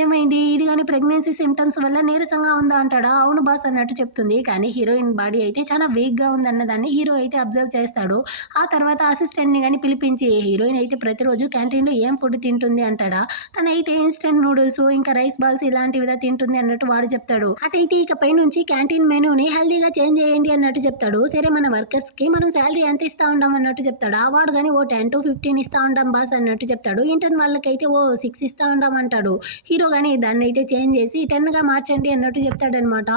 ఏమైంది, ఇది కానీ ప్రెగ్నెన్సీ సిమ్టమ్స్ వల్ల నీరసంగా ఉందా అంటాడా. అవును బాస్ అన్నట్టు చెప్తుంది. కానీ హీరోయిన్ బాడీ అయితే చాలా వీక్గా ఉందన్నదాన్ని హీరో అయితే అబ్జర్వ్ చేస్తాడు. ఆ తర్వాత అసిస్టెంట్ని కానీ పిలిపించి హీరోయిన్ అయితే ప్రతిరోజు క్యాంటీన్లో ఏం ఫుడ్ తింటుంది అంటాడా. తనైతే ఇన్స్టెంట్ నూడిల్స్ ఇంకా రైస్ బాల్స్ ఇలాంటివిదా తింటుంది అన్నట్టు వాడు చెప్తాడు. అటైతే ఇకపై నుంచి క్యాంటీన్ మెనూని హెల్దీగా చేంజ్ చేయండి అన్నట్టు చెప్తాడు. సరే మన వర్కర్స్కి మనం శాలరీ ఎంత ఇస్తా ఉంటాం అన్నట్టు చెప్తాడు. ఆ వాడు కానీ ఓ 10 to 15 ఇస్తా ఉంటాం బాస్ అన్నట్టు చెప్తాడు. ఇంటర్న్ వాళ్ళకైతే ఓ 6 ఇస్తా ఉంటాం అంటాడు. హీరో కానీ దాన్ని అయితే చేంజ్ చేసి 10గా మార్చండి అన్నట్టు చెప్తాడనమాట.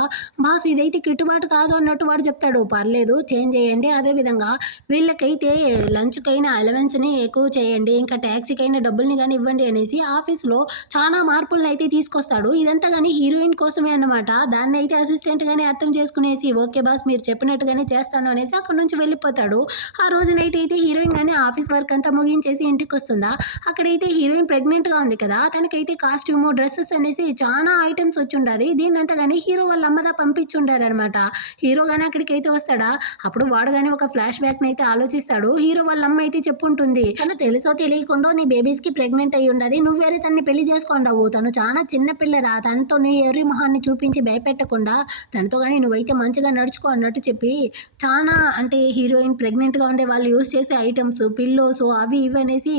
బాస్ ఇదైతే గిట్టుబాటు కాదు అన్నట్టు వాడు చెప్తాడు. పర్లేదు చేంజ్ చేయండి, అదేవిధంగా వీళ్ళకైతే లంచ్కైనా అలవెన్స్ని ఎక్కువ చేయండి, ఇంకా ట్యాక్సీకైనా డబ్బుల్ని కానీ ఇవ్వండి అనేసి ఆఫీస్లో చాలా మార్పులను అయితే తీసుకొస్తాడు. ఇదంతా కానీ హీరోయిన్ కోసమే అన్నమాట. దాన్ని అయితే అసిస్టెంట్ గానే అర్థం చేసుకునేసి ఓకే బాస్ మీరు చెప్పినట్టుగానే చేస్తాను అనేసి అక్కడి నుంచి వెళ్ళిపోతాడు. ఆ రోజు నైట్ అయితే హీరోయిన్ గానీ ఆఫీస్ వర్క్ అంతా ముగించేసి ఇంటికొస్తుందా, అక్కడైతే హీరోయిన్ ప్రెగ్నెంట్‌గా ఉంది కదా! తనకైతే కాస్ట్యూము, డ్రెసెస్ అనేసి చానా ఐటెమ్స్ వచ్చుండాది. దీన్నంతా గాని హీరో వాళ్ళ అమ్మదా పంపించుండారనమాట. హీరో గాని అక్కడికైతే వస్తాడా, అప్పుడు వాడు గాని ఒక ఫ్లాష్ బ్యాక్‌నైతే ఆలోచిస్తాడు. హీరో వాళ్ళ అమ్మ అయితే చెప్పుంటుంది. తను తెలుసో తెలియకుండో నీ బేబీస్‌కి ప్రెగ్నెంట్ అయ్యి ఉండది. నువ్వు వేరే తన్ని పెళ్లి చేసుకొండావు. తను చానా చిన్న పిల్లరా. తనతో నీ ఎర్రి మొహాన్ని చూపించి భయపెట్టకుండా తనతో గాని నువ్వైతే మంచిగా నడుచుకో అన్నట్టు చెప్పి చానా అంటే హీరోయిన్ ప్రెగ్నెంట్‌గా ఉండే వాళ్ళు యూజ్ చేసే ఐటెమ్స్, పిల్లోస్ అవి ఇవి అనేసి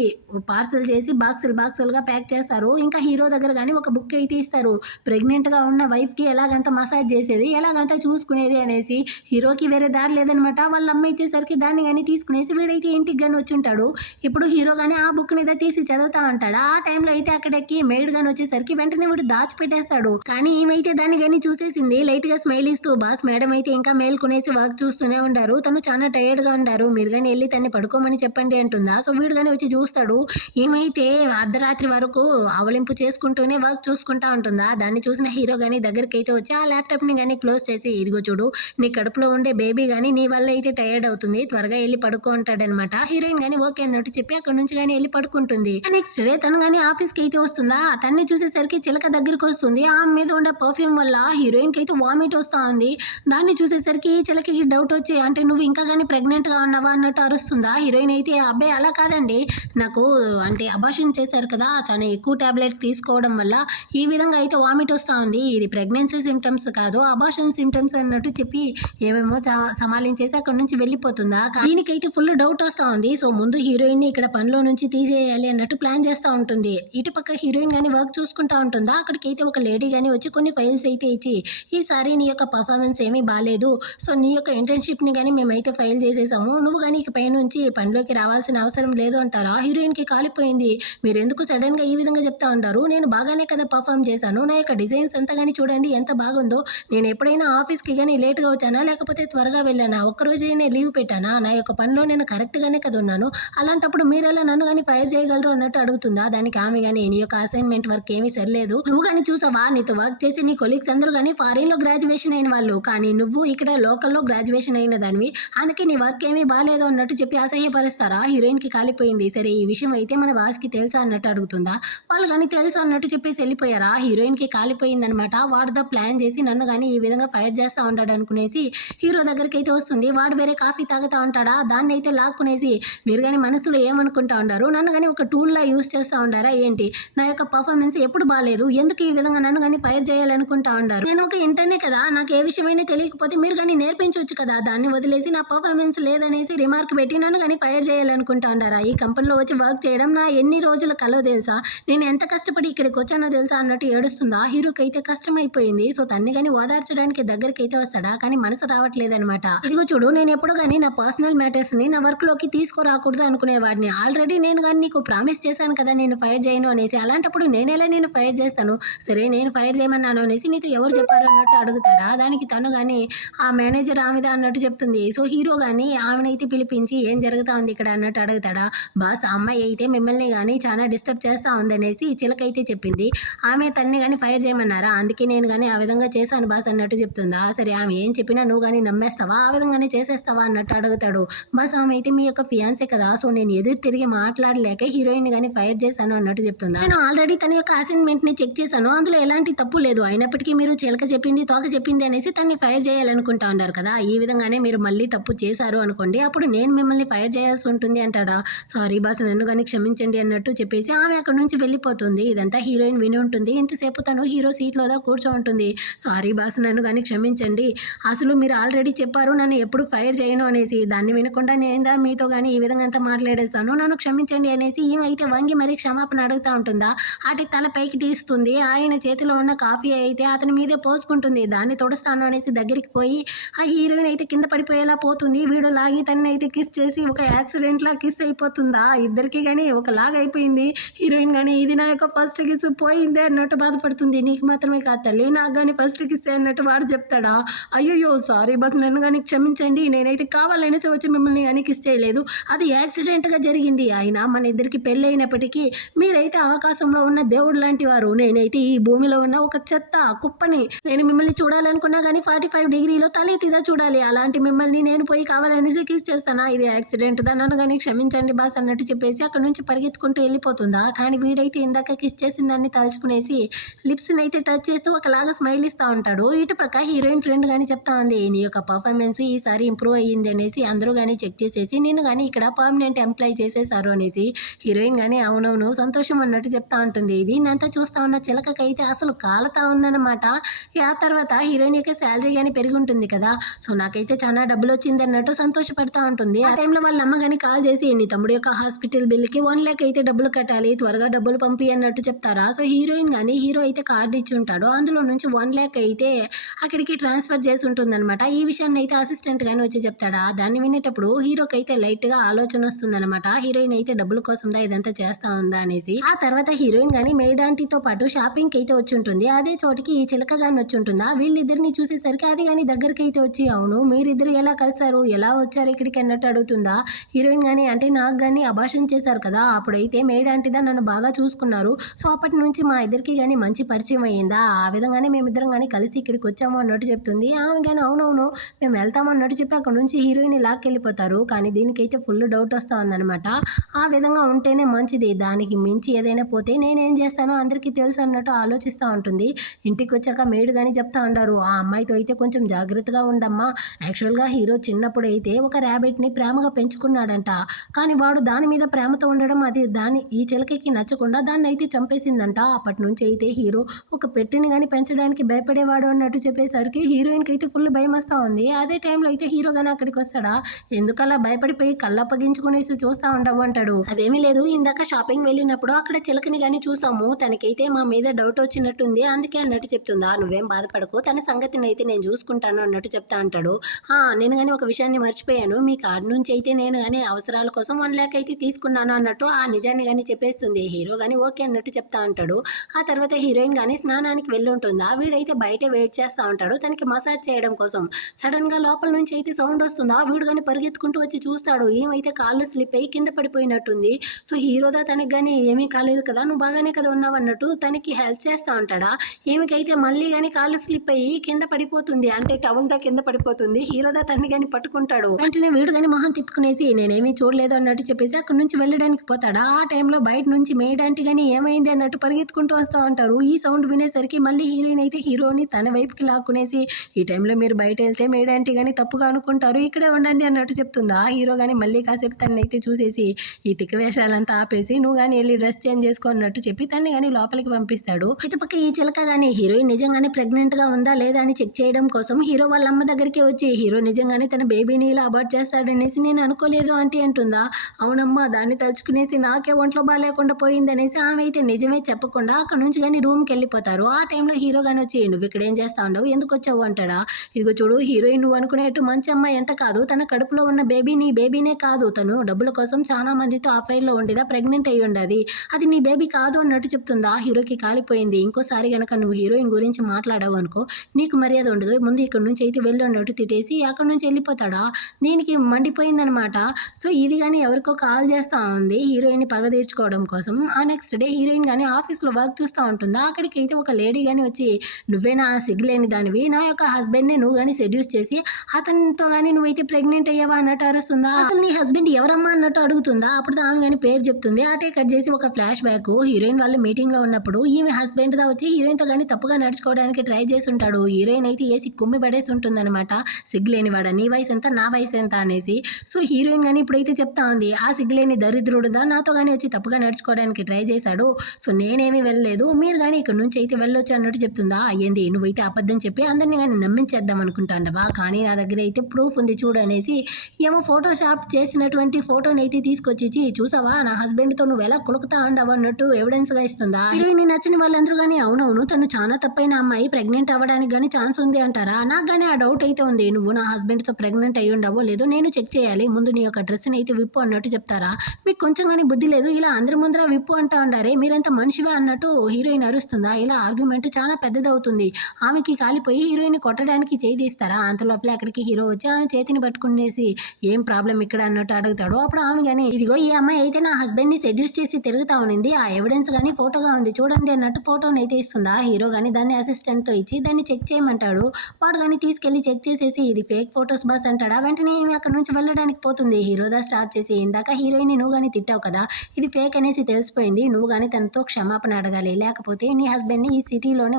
పార్సెల్ చేసి బాక్సులుగా ప్యాక్ చేస్తారు. ఇంకా హీరో దగ్గర గాని ఒక బుక్ అయితే ఇస్తారు. ప్రెగ్నెంట్‌గా ఉన్న వైఫ్‌కి ఎలాగంత మసాజ్ చేసేది, ఎలాగంత చూసుకునేది అనేసి. హీరోకి వేరే దారి లేదనమాట. వాళ్ళ అమ్మ ఇచ్చేసరికి దాన్ని గాని తీసుకునేసి వీడైతే ఇంటికి గాని వచ్చుంటాడు. ఇప్పుడు హీరో గాని ఆ బుక్‌ని తీసి చదువుతా ఉంటాడు. ఆ టైంలో అయితే అక్కడికి మెయిడ్ గాని వచ్చేసరికి వెంటనే వీడు దాచిపెట్టేస్తాడు. కానీ ఈమైతే దాన్ని గాని చూసేసింది. లైట్‌గా స్మైల్ ఇస్తూ బాస్ మేడం అయితే ఇంకా మేల్కొనేసి వర్క్ చూస్తూనే ఉండారు. తను చాలా టైర్డ్‌గా ఉండారు. మీరు గాని ఎళ్లి తన్ని పడుకోమని చెప్పండి అంటుందా. సో వీడు గాని వచ్చి చూస్తాడు. ఈమైతే అర్ధరాత్రి వరకు ఆవలింపు చేసుకుంటూనే వర్క్ చూసుకుంటా ఉంటుందా. దాన్ని చూసిన హీరో గాని దగ్గరికైతే వచ్చి ఆ ల్యాప్‌టాప్‌ని గాని క్లోజ్ చేసి ఇదిగో చూడు నీ కడుపులో ఉండే బేబీ గాని నీ వల్ల అయితే టైర్డ్ అవుతుంది. త్వరగా ఎళ్లి పడుకో అంటాడనమాట. హీరోయిన్ గాని ఓకే అన్నట్టు చెప్పి అక్కడి నుంచి గాని ఎళ్లి పడుకుంటుంది. నెక్స్ట్ డే తను గాని ఆఫీస్‌కి అయితే వస్తుందా. తన్ని చూసేసరికి చిలక దగ్గరికొస్తుంది. ఆమె మీద ఉండే పర్ఫ్యూమ్ వల్ల హీరోయిన్‌కి అయితే వామిట్ వస్తా ఉంది. దాన్ని చూసేసరికి చిలకకి డౌట్ వచ్చి అంటే నువ్వు ఇంకా గాని ప్రెగ్నెంట్‌గా ఉన్నావా అన్నట్టు అరుస్తుందా. హీరోయిన్ అయితే అబ్బాయి అలా కాదండి నాకు అంటే అబార్షన్ చేశారు కదా చాలా ఎక్కువ టాబ్లెట్ తీసుకోవడం వల్ల ఈ విధంగా అయితే వామిట్ వస్తా ఉంది. ఇది ప్రెగ్నెన్సీ సిమ్టమ్స్ కాదు అబార్షన్ సిమ్టమ్స్ అన్నట్టు చెప్పి ఏమేమో సమాలించేసి అక్కడి నుంచి వెళ్ళిపోతుందా. దీనికైతే ఫుల్ డౌట్ వస్తా ఉంది. సో ముందు హీరోయిన్ ని ఇక్కడ పనిలో నుంచి తీసేయాలి అన్నట్టు ప్లాన్ చేస్తా ఉంటుంది. ఇటు పక్క హీరోయిన్ గాని వర్క్ చూసుకుంటా ఉంటుందా. అక్కడికైతే ఒక లేడీ గాని వచ్చి కొన్ని ఫైల్స్ అయితే ఇచ్చి ఈసారి నీ యొక్క పర్ఫార్మెన్స్ ఏమీ బాలేదు. సో నీ యొక్క ఇంటర్న్షిప్ ని గాని మేమైతే ఫైల్ చేసేసాము. నువ్వు గాని ఇక పై నుంచి పనిలోకి రావాల్సిన అవసరం లేదు అంటారా. హీరోయిన్ కి కాలిపోయింది. మీరెందుకు సడన్ గా ఈ విధంగా చెప్తా ఉంటారు. నేను బాగానే కదా పర్ఫామ్ చేశాను. నా యొక్క డిజైన్స్ అంతా గాని చూడండి ఎంత బాగుందో. నేను ఎప్పుడైనా ఆఫీస్‌కి గాని లేట్‌గా వచ్చానా లేకపోతే త్వరగా వెళ్ళానా? ఒక్కరోజైనా లీవ్ పెట్టానా? నా యొక్క పనిలో నేను కరెక్ట్ గానే కదా ఉన్నాను. అలాంటప్పుడు మీరెలా నన్ను గాని ఫైర్ చేయగలరు అన్నట్టు అడుగుతుందా. దానికి ఆమె గాని నీ యొక్క అసైన్‌మెంట్ వర్క్ ఏమీ సరిలేదు. నువ్వు గాని చూసావా నీతో వర్క్ చేసి నీ కొలీగ్స్ అందరూ గాని ఫారిన్‌లో గ్రాడ్యుయేషన్ అయిన వాళ్ళు. కానీ నువ్వు ఇక్కడ లోకల్‌లో గ్రాడ్యుయేషన్ అయిన దానివి. అందుకే నీ వర్క్ ఏమీ బాలేదు అన్నట్టు చెప్పి అసహ్యపరుస్తారా. హీరోయిన్‌కి కాలిపోయింది. సరే ఈ విషయం అయితే మన బాస్‌కి తెలుసా అన్నట్టు అడుగుతుందా. వాళ్ళు గాని తెలుసు అన్నట్టు చెప్పేసి వెళ్ళిపోయారా. హీరోయిన్‌కి కాలిపోయిందనమాట. వాడితో ప్లాన్ చేసి నన్ను గాని ఈ విధంగా ఫైర్ చేస్తా ఉంటాడు అనుకునేసి హీరో దగ్గరికైతే వస్తుంది. వాడు వేరే కాఫీ తాగుతా ఉంటాడా. దాన్నైతే లాక్కునేసి మీరు గాని మనసులో ఏమనుకుంటా ఉండారు. నన్ను గాని ఒక టూల్‌లా యూజ్ చేస్తా ఉండారా ఏంటి? నా యొక్క పర్ఫార్మెన్స్ ఎప్పుడు బాలేదు. ఎందుకు ఈ విధంగా నన్ను గాని ఫైర్ చేయాలనుకుంటా ఉండారు. నేను ఒక ఇంటర్నే కదా. నాకు ఏ విషయమైనా తెలియకపోతే మీరు గాని నేర్పించొచ్చు కదా. దాన్ని వదిలేసి నా పర్ఫార్మెన్స్ లేదనేసి రిమార్క్ పెట్టి నన్ను గాని ఫైర్ చేయాలనుకుంటా ఉండారా. ఈ కంపెనీలో వచ్చి వర్క్ చేయడం నా ఎన్ని రోజుల కలో తెలుసా. నేను ఎంత కష్టపడి ఇక్కడికి వచ్చానో తెలుసా అన్నట్టు ఏడుస్తుందా. హీరోకి అయితే కష్టమైపోయింది. సో తన్ని గాని ఓదార్చడానికి దగ్గరికైతే వస్తాడా. కానీ మనసు రావట్లేదనమాట. ఇదిగో చూడు నేను ఎప్పుడు గాని నా పర్సనల్ మ్యాటర్స్ ని నా వర్క్ లోకి తీసుకురాకూడదు అనుకునేవాడిని. ఆల్రెడీ నేను గాని నీకు ప్రామిస్ చేశాను కదా నేను ఫైర్ చేయను అనేసి. అలాంటప్పుడు నేనెలా నేను ఫైర్ చేస్తాను. సరే నేను ఫైర్ చేయమన్నాను అనేసి నీతో ఎవరు చెప్పారు అన్నట్టు అడుగుతాడా. దానికి తను గాని ఆ మేనేజర్ ఆమెదా అన్నట్టు చెప్తుంది. సో హీరో గాని ఆమెనైతే పిలిపించి ఏం జరుగుతా ఉంది ఇక్కడ అన్నట్టు అడుగుతాడా. బాస్ ఆ అమ్మాయి అయితే మిమ్మల్ని గాని చాలా డిస్టర్బ్ చేస్తా ఉందనేసి చిలకైతే చెప్పింది. ఆమె తన్ని గాని ఫైర్ చేయమన్నారా. అందుకే నేను గాని ఆ విధంగా చేశాను బాస్ అన్నట్టు చెప్తుందా. సరే ఆమె ఏం చెప్పినా నువ్వు గాని నమ్మేస్తావా ఆ విధంగానే చేసేస్తావా అన్నట్టు అడుగుతాడు. బాస్ ఆమె అయితే మీ యొక్క ఫియాన్సే కదా. సో నేను ఎదురు తిరిగి మాట్లాడలేక హీరోయిన్ గాని ఫైర్ చేశాను అన్నట్టు చెప్తుందా. నేను ఆల్రెడీ తన యొక్క అసైన్మెంట్ ని చెక్ చేశాను. అందులో ఎలాంటి తప్పు లేదు. అయినప్పటికీ మీరు చిలక చెప్పింది తోక చెప్పింది అనేసి తన్ని ఫైర్ చేయాలనుకుంటా ఉన్నారు కదా. ఈ విధంగానే మీరు మళ్ళీ తప్పు చేశారు అనుకోండి అప్పుడు నేను మిమ్మల్ని ఫైర్ చేయాల్సి ఉంటుంది అంటాడా. సారీ బాస్ నన్ను గాని క్షమించండి అన్నట్టు చెప్పేసి ఆమె అక్కడ నుంచి వెళ్ళిపోతుంది. ఇదంతా హీరోయిన్ విని ఉంటుంది. ఇంతసేపు తను హీరో సీట్లో కూర్చో ఉంటుంది. సారీ బాస్ నన్ను గాని క్షమించండి. అసలు మీరు ఆల్రెడీ చెప్పారు నన్ను ఎప్పుడు ఫైర్ చేయను అనేసి. దాన్ని వినకుండా నేను మీతో గాని ఈ విధంగా అంతా మాట్లాడేస్తాను. నన్ను క్షమించండి అనేసి ఈమె అయితే వంగి మరి క్షమాపణ అడుగుతా ఉంటుందా. అటు తల పైకి తీస్తుంది. ఆయన చేతిలో ఉన్న కాఫీ అయితే అతని మీదే పోసుకుంటుంది. దాన్ని తొడుస్తాను అనేసి దగ్గరికి పోయి ఆ హీరోయిన్ అయితే కింద పడిపోయేలా పోతుంది. వీడు లాగి తనని అయితే కిస్ చేసి ఒక యాక్సిడెంట్ లా కిస్ అయిపోతుందా. ఇద్దరికి గాని ఒక లాగ్ అయిపోయింది. హీరోయిన్ గాని ఇది నా యొక్క ఫస్ట్ కిస్ పోయిందే అన్నట్టు బాధపడుతుంది. నీకు మాత్రమే కాదు తల్లి నాకు గాని ఫస్ట్ కిస్ అన్నట్టు వాడు చెప్తాడా. అయ్యో సారీ బట్ నన్ను కానీ క్షమించండి. నేనైతే కావాలనేసి వచ్చి మిమ్మల్ని కానీ కిస్ చేయలేదు. అది యాక్సిడెంట్గా జరిగింది. అయినా మన ఇద్దరికి పెళ్ళి అయినప్పటికీ మీరైతే ఆకాశంలో ఉన్న దేవుడు లాంటి వారు. అంటారు, నేనైతే ఈ భూమిలో ఉన్న ఒక చెత్త కుప్పని, నేను మిమ్మల్ని చూడాలనుకున్నా కానీ 45 డిగ్రీలో తలెత్తిదా చూడాలి, అలాంటి మిమ్మల్ని నేను పోయి కావాలనేసి కిస్ చేస్తానా, ఇది యాక్సిడెంట్ దా, నన్ను కానీ క్షమించండి బాస్ అన్నట్టు చెప్పేసి అక్కడ నుంచి పరిగెత్తుకుంటూ వెళ్ళిపోతుందా. కానీ వీడైతే ఇందాక కిస్ చేసిన దాన్ని తలుచుకునేసి లిప్స్ని అయితే టచ్ చేస్తూ ఒకలాగా స్మైల్ ఇస్తూ ఉంటాడు. ఇటుపక్క హీరోయిన్ ఫ్రెండ్ కానీ చెప్తా ఉంది, నీ యొక్క పర్ఫార్మెన్స్ ఈసారి ఇంప్రూవ్ అయ్యింది అనేసి అందరూ కానీ చెక్ చేసేసి నిన్ను కానీ ఇక్కడ పర్మనెంట్ ఎంప్లాయ్ చేసేసారు అనేసి. హీరోయిన్ కానీ అవునవును సంతోషం అన్నట్టు చెప్తా ఉంటుంది. దీన్నంతా చూస్తా ఉన్న చిలకకైతే అసలు కాలతా ఉందన్నమాట. ఆ తర్వాత హీరోయిన్ యొక్క శాలరీ కానీ పెరిగి ఉంటుంది కదా, సో నాకైతే చాలా డబ్బులు వచ్చింది అన్నట్టు సంతోషపడతా ఉంటుంది. ఆ టైంలో వాళ్ళ అమ్మ కానీ కాల్ చేసి నీ తమ్ముడు యొక్క హాస్పిటల్ బిల్కి 1 లక్ష అయితే డబ్బులు కట్టాలి, త్వరగా డబ్బులు పంపి అన్నట్టు చెప్తారా. సో హీరోయిన్ కానీ హీరో అయితే కార్డు ఇచ్చి ఉంటాడు, అందులో నుంచి 1 లక్ష అయితే అక్కడికి ట్రాన్స్ఫర్ చేసి ఉంటుందన్నమాట. ఈ విషయాన్ని అయితే అసిస్టెంట్ కానీ వచ్చి చెప్తాడా. దాన్ని వినేటప్పుడు హీరోకి అయితే లైట్గా ఆలోచన వస్తుందన్నమాట, హీరోయిన్ అయితే డబ్బుల కోసం దా ఇదంతా చేస్తా ఉందా అనేసి. ఆ తర్వాత హీరోయిన్ కానీ మెయిడ్ ఆంటీతో పాటు షాపింగ్కి అయితే వచ్చి ఉంటుంది. అదే చోటికి ఈ చిలక కానీ వచ్చి ఉంటుందా. వీళ్ళిద్దరిని చూసేసరికి అది కానీ దగ్గరికి అయితే వచ్చి, అవును మీరిద్దరు ఎలా కలిసారు, ఎలా వచ్చారు ఇక్కడికి అన్నట్టు అడుగుతుందా. హీరోయిన్ కానీ అంటే నాకు కానీ అభాషణ చేశారు కదా, అప్పుడైతే మేడ్ ఆంటీదా నన్ను బాగా చూసుకున్నారు, సో అప్పటి నుంచి మా ఇద్దరికి కానీ మంచి పరిచయం అయ్యిందా, ఆ విధంగానే మేమిద్దరం కానీ కలిసి ఇక్కడికి వచ్చాము అన్నట్టు చెప్తుంది. ఆమె కానీ అవునవును మేము వెళ్తాము అన్నట్టు చెప్పి అక్కడ నుంచి హీరోయిన్ లాక్కెళ్ళిపోతారు. కానీ దీనికైతే ఫుల్ డౌట్ వస్తూ ఉందన్నమాట. ఆ విధంగా ఉంటేనే మంచిది, దానికి మించి ఏదైనా పోతే నేనేం చేస్తానో అందరికీ తెలుసు అన్నట్టు ఆలోచిస్తూ ఉంటుంది. ఇంటికి వచ్చాక మేడ్ కానీ చెప్తా ఉంటారు, ఆ అమ్మాయితో అయితే కొంచెం జాగ్రత్తగా ఉండమ్మా, యాక్చువల్గా హీరో చిన్నప్పుడు అయితే ఒక ర్యాబిట్ని ప్రేమగా పెంచుకున్నాడంట, కానీ వాడు దాని మీద ప్రేమతో ఉండడం అది ఈ చిలకకి నచ్చకుండా దాన్ని అయితే చంపేసిందంట. అప్పటి నుంచి అయితే హీరో ఒక పెట్టిని కానీ పెంచడానికి భయపడేవాడు అన్నట్టు చెప్పేసరికి హీరోయిన్కి అయితే ఫుల్ భయం వస్తూ ఉంది. అదే టైంలో అయితే హీరో కానీ అక్కడికి వస్తాడా, ఎందుకలా భయపడిపోయి కళ్ళప్పగించుకునేసి చూస్తూ ఉండవు అంటాడు. అదేమీ లేదు, ఇందాక షాపింగ్ వెళ్ళినప్పుడు అక్కడ చిలకని కానీ చూసాము, తనకైతే మా మీద డౌట్ వచ్చినట్టుంది అందుకే అన్నట్టు చెప్తుందా. నువ్వేం బాధపడకు, తన సంగతిని అయితే నేను చూసుకుంటాను అన్నట్టు చెప్తా అంటాడు. నేను కానీ ఒక విషయాన్ని మర్చిపోయాను, మీ కార్డు నుంచి అయితే నేను కానీ అవసరాల కోసం 1 లక్ష అయితే తీసుకున్నాను అన్నట్టు ఆ నిజాన్ని కానీ చెప్పేస్తుంది. హీరో కానీ ఓకే అన్నట్టు చెప్తా ఉంటాడు. ఆ తర్వాత హీరోయిన్ కానీ స్నానానికి వెళ్ళి ఉంటుందా, వీడైతే బయట వెయిట్ చేస్తూ ఉంటాడు తనకి మసాజ్ చేయడం కోసం. సడన్ గా లోపల నుంచి అయితే సౌండ్ వస్తుందా, వీడు కానీ పరిగెత్తుకుంటూ వచ్చి చూస్తాడు, ఏమైతే కాళ్ళు స్లిప్ అయ్యి కింద పడిపోయినట్టుంది. సో హీరోదా తనకి కానీ ఏమీ కాలేదు కదా, నువ్వు బాగానే కదా ఉన్నావు అన్నట్టు తనకి హెల్ప్ చేస్తూ ఉంటాడా. ఏమికైతే మళ్ళీ కానీ కాళ్ళు స్లిప్ అయ్యి కింద పడిపోతుంది, అంటే టవల్దా కింద పడిపోతుంది. హీరోదా తనని కానీ పట్టుకుంటాడు. వెంటనే వీడు కానీ మొహం తిప్పుకునేసి నేనేమీ చూడలేదు అన్నట్టు చెప్పేసి అక్కడ నుంచి వెళ్ళడానికి పోతాడా. ఆ టైంలో బయట నుంచి మేడ్ ఆంటీ కానీ ఏమైంది అన్నట్టు పరిగెత్తుకుంటూ వస్తూ ఉంటారు. ఈ సౌండ్ వినేసరికి మళ్ళీ హీరోయిన్ అయితే హీరోని తన వైపుకి లాక్కునేసి, ఈ టైంలో మీరు బయట వెళ్తే మేడ్ ఆంటీ కానీ తప్పుగా అనుకుంటారు, ఇక్కడే ఉండండి అన్నట్టు చెప్తుందా. హీరో కానీ మళ్ళీ కాసేపు తనని అయితే చూసేసి ఈ తిక్క వేషాలంతా ఆపేసి నువ్వు కానీ వెళ్ళి డ్రెస్ చేంజ్ చేసుకో అన్నట్టు చెప్పి తన్ని కానీ లోపలికి పంపిస్తాడు. ఇటుపక్క ఈ చిలక కానీ హీరోయిన్ నిజంగానే ప్రెగ్నెంట్ గా ఉందా లేదా అని చెక్ చేయడం కోసం హీరో వాళ్ళ అమ్మ దగ్గరికి వచ్చి, హీరో నిజంగానే తన బేబీని ఇలా అబార్ట్ చేస్తాడనేసి నేను అనుకోలేదు ఆంటీ అంటుందా. అవునమ్మా, దాన్ని తలుచుకునేసి నాకే ఒంట్లో బాగాలేకుండా పోయింది అనేసి ఆమె అయితే నిజమే చెప్పకుండా అక్కడ నుంచి కానీ రూమ్కి వెళ్ళిపోతారు. ఆ టైంలో హీరో కానీ వచ్చి నువ్వు ఇక్కడ ఏం చేస్తా ఉండవు, ఎందుకు వచ్చావు అంటాడా. ఇదిగో చూడు హీరోయిన్, నువ్వు అనుకునేట్టు మంచి అమ్మాయి ఎంత కాదు, తన కడుపులో ఉన్న బేబీ నీ బేబీనే కాదు, తను డబ్బుల కోసం చాలా మందితో అఫైర్లో ఉండేదా ప్రెగ్నెంట్ అయ్యి ఉండదు, అది నీ బేబీ కాదు అన్నట్టు చెప్తుందా. హీరోకి కాలిపోయింది. ఇంకోసారి గనక నువ్వు హీరోయిన్ గురించి మాట్లాడావు అనుకో నీకు మర్యాద ఉండదు, ముందు ఇక్కడ నుంచి అయితే వెళ్ళు అన్నట్టు తిట్టేసి అక్కడ నుంచి వెళ్ళిపోతాడా. దీనికి మండిపోయిందనమాట. సో ఇది కానీ ఎవరికో కాల్ చేస్తూ ఉంది హీరోయిన్ పగ తీర్చుకోవడం కోసం. ఆ నెక్స్ట్ డే హీరోయిన్ కానీ ఆఫీస్లో వర్క్ చూస్తూ ఉంటుందా. అక్కడికి అయితే ఒక లేడీ కానీ వచ్చి, నువ్వేనా సిగ్గులేని దానివి, నా యొక్క హస్బెండ్ని నువ్వు కానీ సెడ్యూస్ చేసి అతనితో కానీ నువ్వైతే ప్రెగ్నెంట్ అయ్యావా అన్నట్టు అరుస్తుందా. అసలు నీ హస్బెండ్ ఎవరమ్మా అన్నట్టు అడుగుతుందా. అప్పుడు ఆమె కానీ పేరు చెప్తుంది. అటే కట్ చేసి ఒక ఫ్లాష్ బ్యాక్, హీరోయిన్ వాళ్ళు మీటింగ్ లో ఉన్నప్పుడు ఈమె హస్బెండ్ దా వచ్చి హీరోయిన్ తో కానీ తప్పుగా నడుచుకోవడానికి ట్రై చేసి ఉంటాడు. హీరోయిన్ అయితే ఏసి కుమ్మి పడేసి ఉంటుంది అనమాట, సిగ్గులేని వాడ, నీ వయసు ఎంత నా వయసు ఎంత అనేసి. సో హీరోయిన్ కానీ ఇప్పుడైతే చెప్తా ఉంది, ఆ సిగ్గులేని దరిద్రుడుదా నాతో కానీ వచ్చి తప్పుగా నడుచుకోవడానికి ట్రై చేశాడు, సో నేనేమి వెళ్ళలేదు, మీరు కానీ ఇక్కడ నుంచి అయితే వెళ్ళొచ్చు అన్నట్టు చెప్తుందా. అయ్యింది, నువ్వైతే అబద్ధం చెప్పి అందరినీ కానీ నమ్మించేద్దాం అనుకుంటాండవా, కానీ నా దగ్గర అయితే ప్రూఫ్ ఉంది చూడు అనేసి ఏమో ఫోటోషాప్ చేసినటువంటి ఫోటోని అయితే తీసుకొచ్చి, చూసావా నా హస్బెండ్ తో నువ్వు ఎలా కులుకుతా ఉండవు అన్నట్టు ఎవిడెన్స్ గా ఇస్తుందా. హీరోయిన్ నచ్చిన వాళ్ళందరూ కానీ అవునవును తను చాలా తప్పైన అమ్మాయి, ప్రెగ్నెంట్ అవ్వడానికి కానీ ఛాన్స్ ఉంది అంటారా. నాకు కానీ ఆ డౌట్ అయితే ఉంది, నువ్వు నా హస్బెండ్ తో ప్రెగ్నెంట్ అయ్యి ఉండవో లేదో నేను చెక్ చేయాలి, ముందు నీ యొక్క డ్రెస్ అయితే విప్పు అన్నట్టు చెప్తారా. మీకు కొంచెం కానీ బుద్ధి లేదు, ఇలా అందరి ముందర విప్పు అంటా ఉండారే, మీరంతా మనిషివే అన్నట్టు హీరోయిన్ అరుస్తుందా. ఇలా ఆర్గ్యుమెంట్ చాలా పెద్దదవుతుంది. ఆమెకి కాలిపోయి హీరోయిన్ కొట్టడానికి చేయి తీస్తారా. అంతలోపలే అక్కడికి హీరో వచ్చి ఆ చేతిని పట్టుకునేసి ఏం ప్రాబ్లం ఇక్కడ అన్నట్టు అడుగుతాడు. అప్పుడు ఆమె కానీ ఇదిగో ఈ అమ్మాయి అయితే నా హస్బెండ్ ని సెడ్యూస్ చేసి తిరుగుతా ఉన్నింది, ఆ ఎవిడెన్స్ కానీ ఫోటోగా ఉంది చూడండి అన్నట్టు ఫోటోని అయితే ఇస్తుందా హీరో కానీ దాన్ని అసిస్టెంట్తో ఇచ్చి దాన్ని చెక్ చేయమంటాడు. వాడు కానీ తీసుకెళ్లి చెక్ చేసేసి ఇది ఫేక్ ఫొటోస్ బాస్ అంటాడా. వెంటనే ఏమి అక్కడ నుంచి వెళ్ళడానికి పోతుంది. హీరోదా స్టాప్ చేసి ఇందాక హీరోయిన్ నువ్వు కానీ తిట్టావు కదా, ఇది ఫేక్ అనేసి తెలిసిపోయింది, నువ్వు కానీ తనతో క్షమాపణ అడగాలి, లేకపోతే నీ హస్బెండ్ని ఈ సిటీలోనే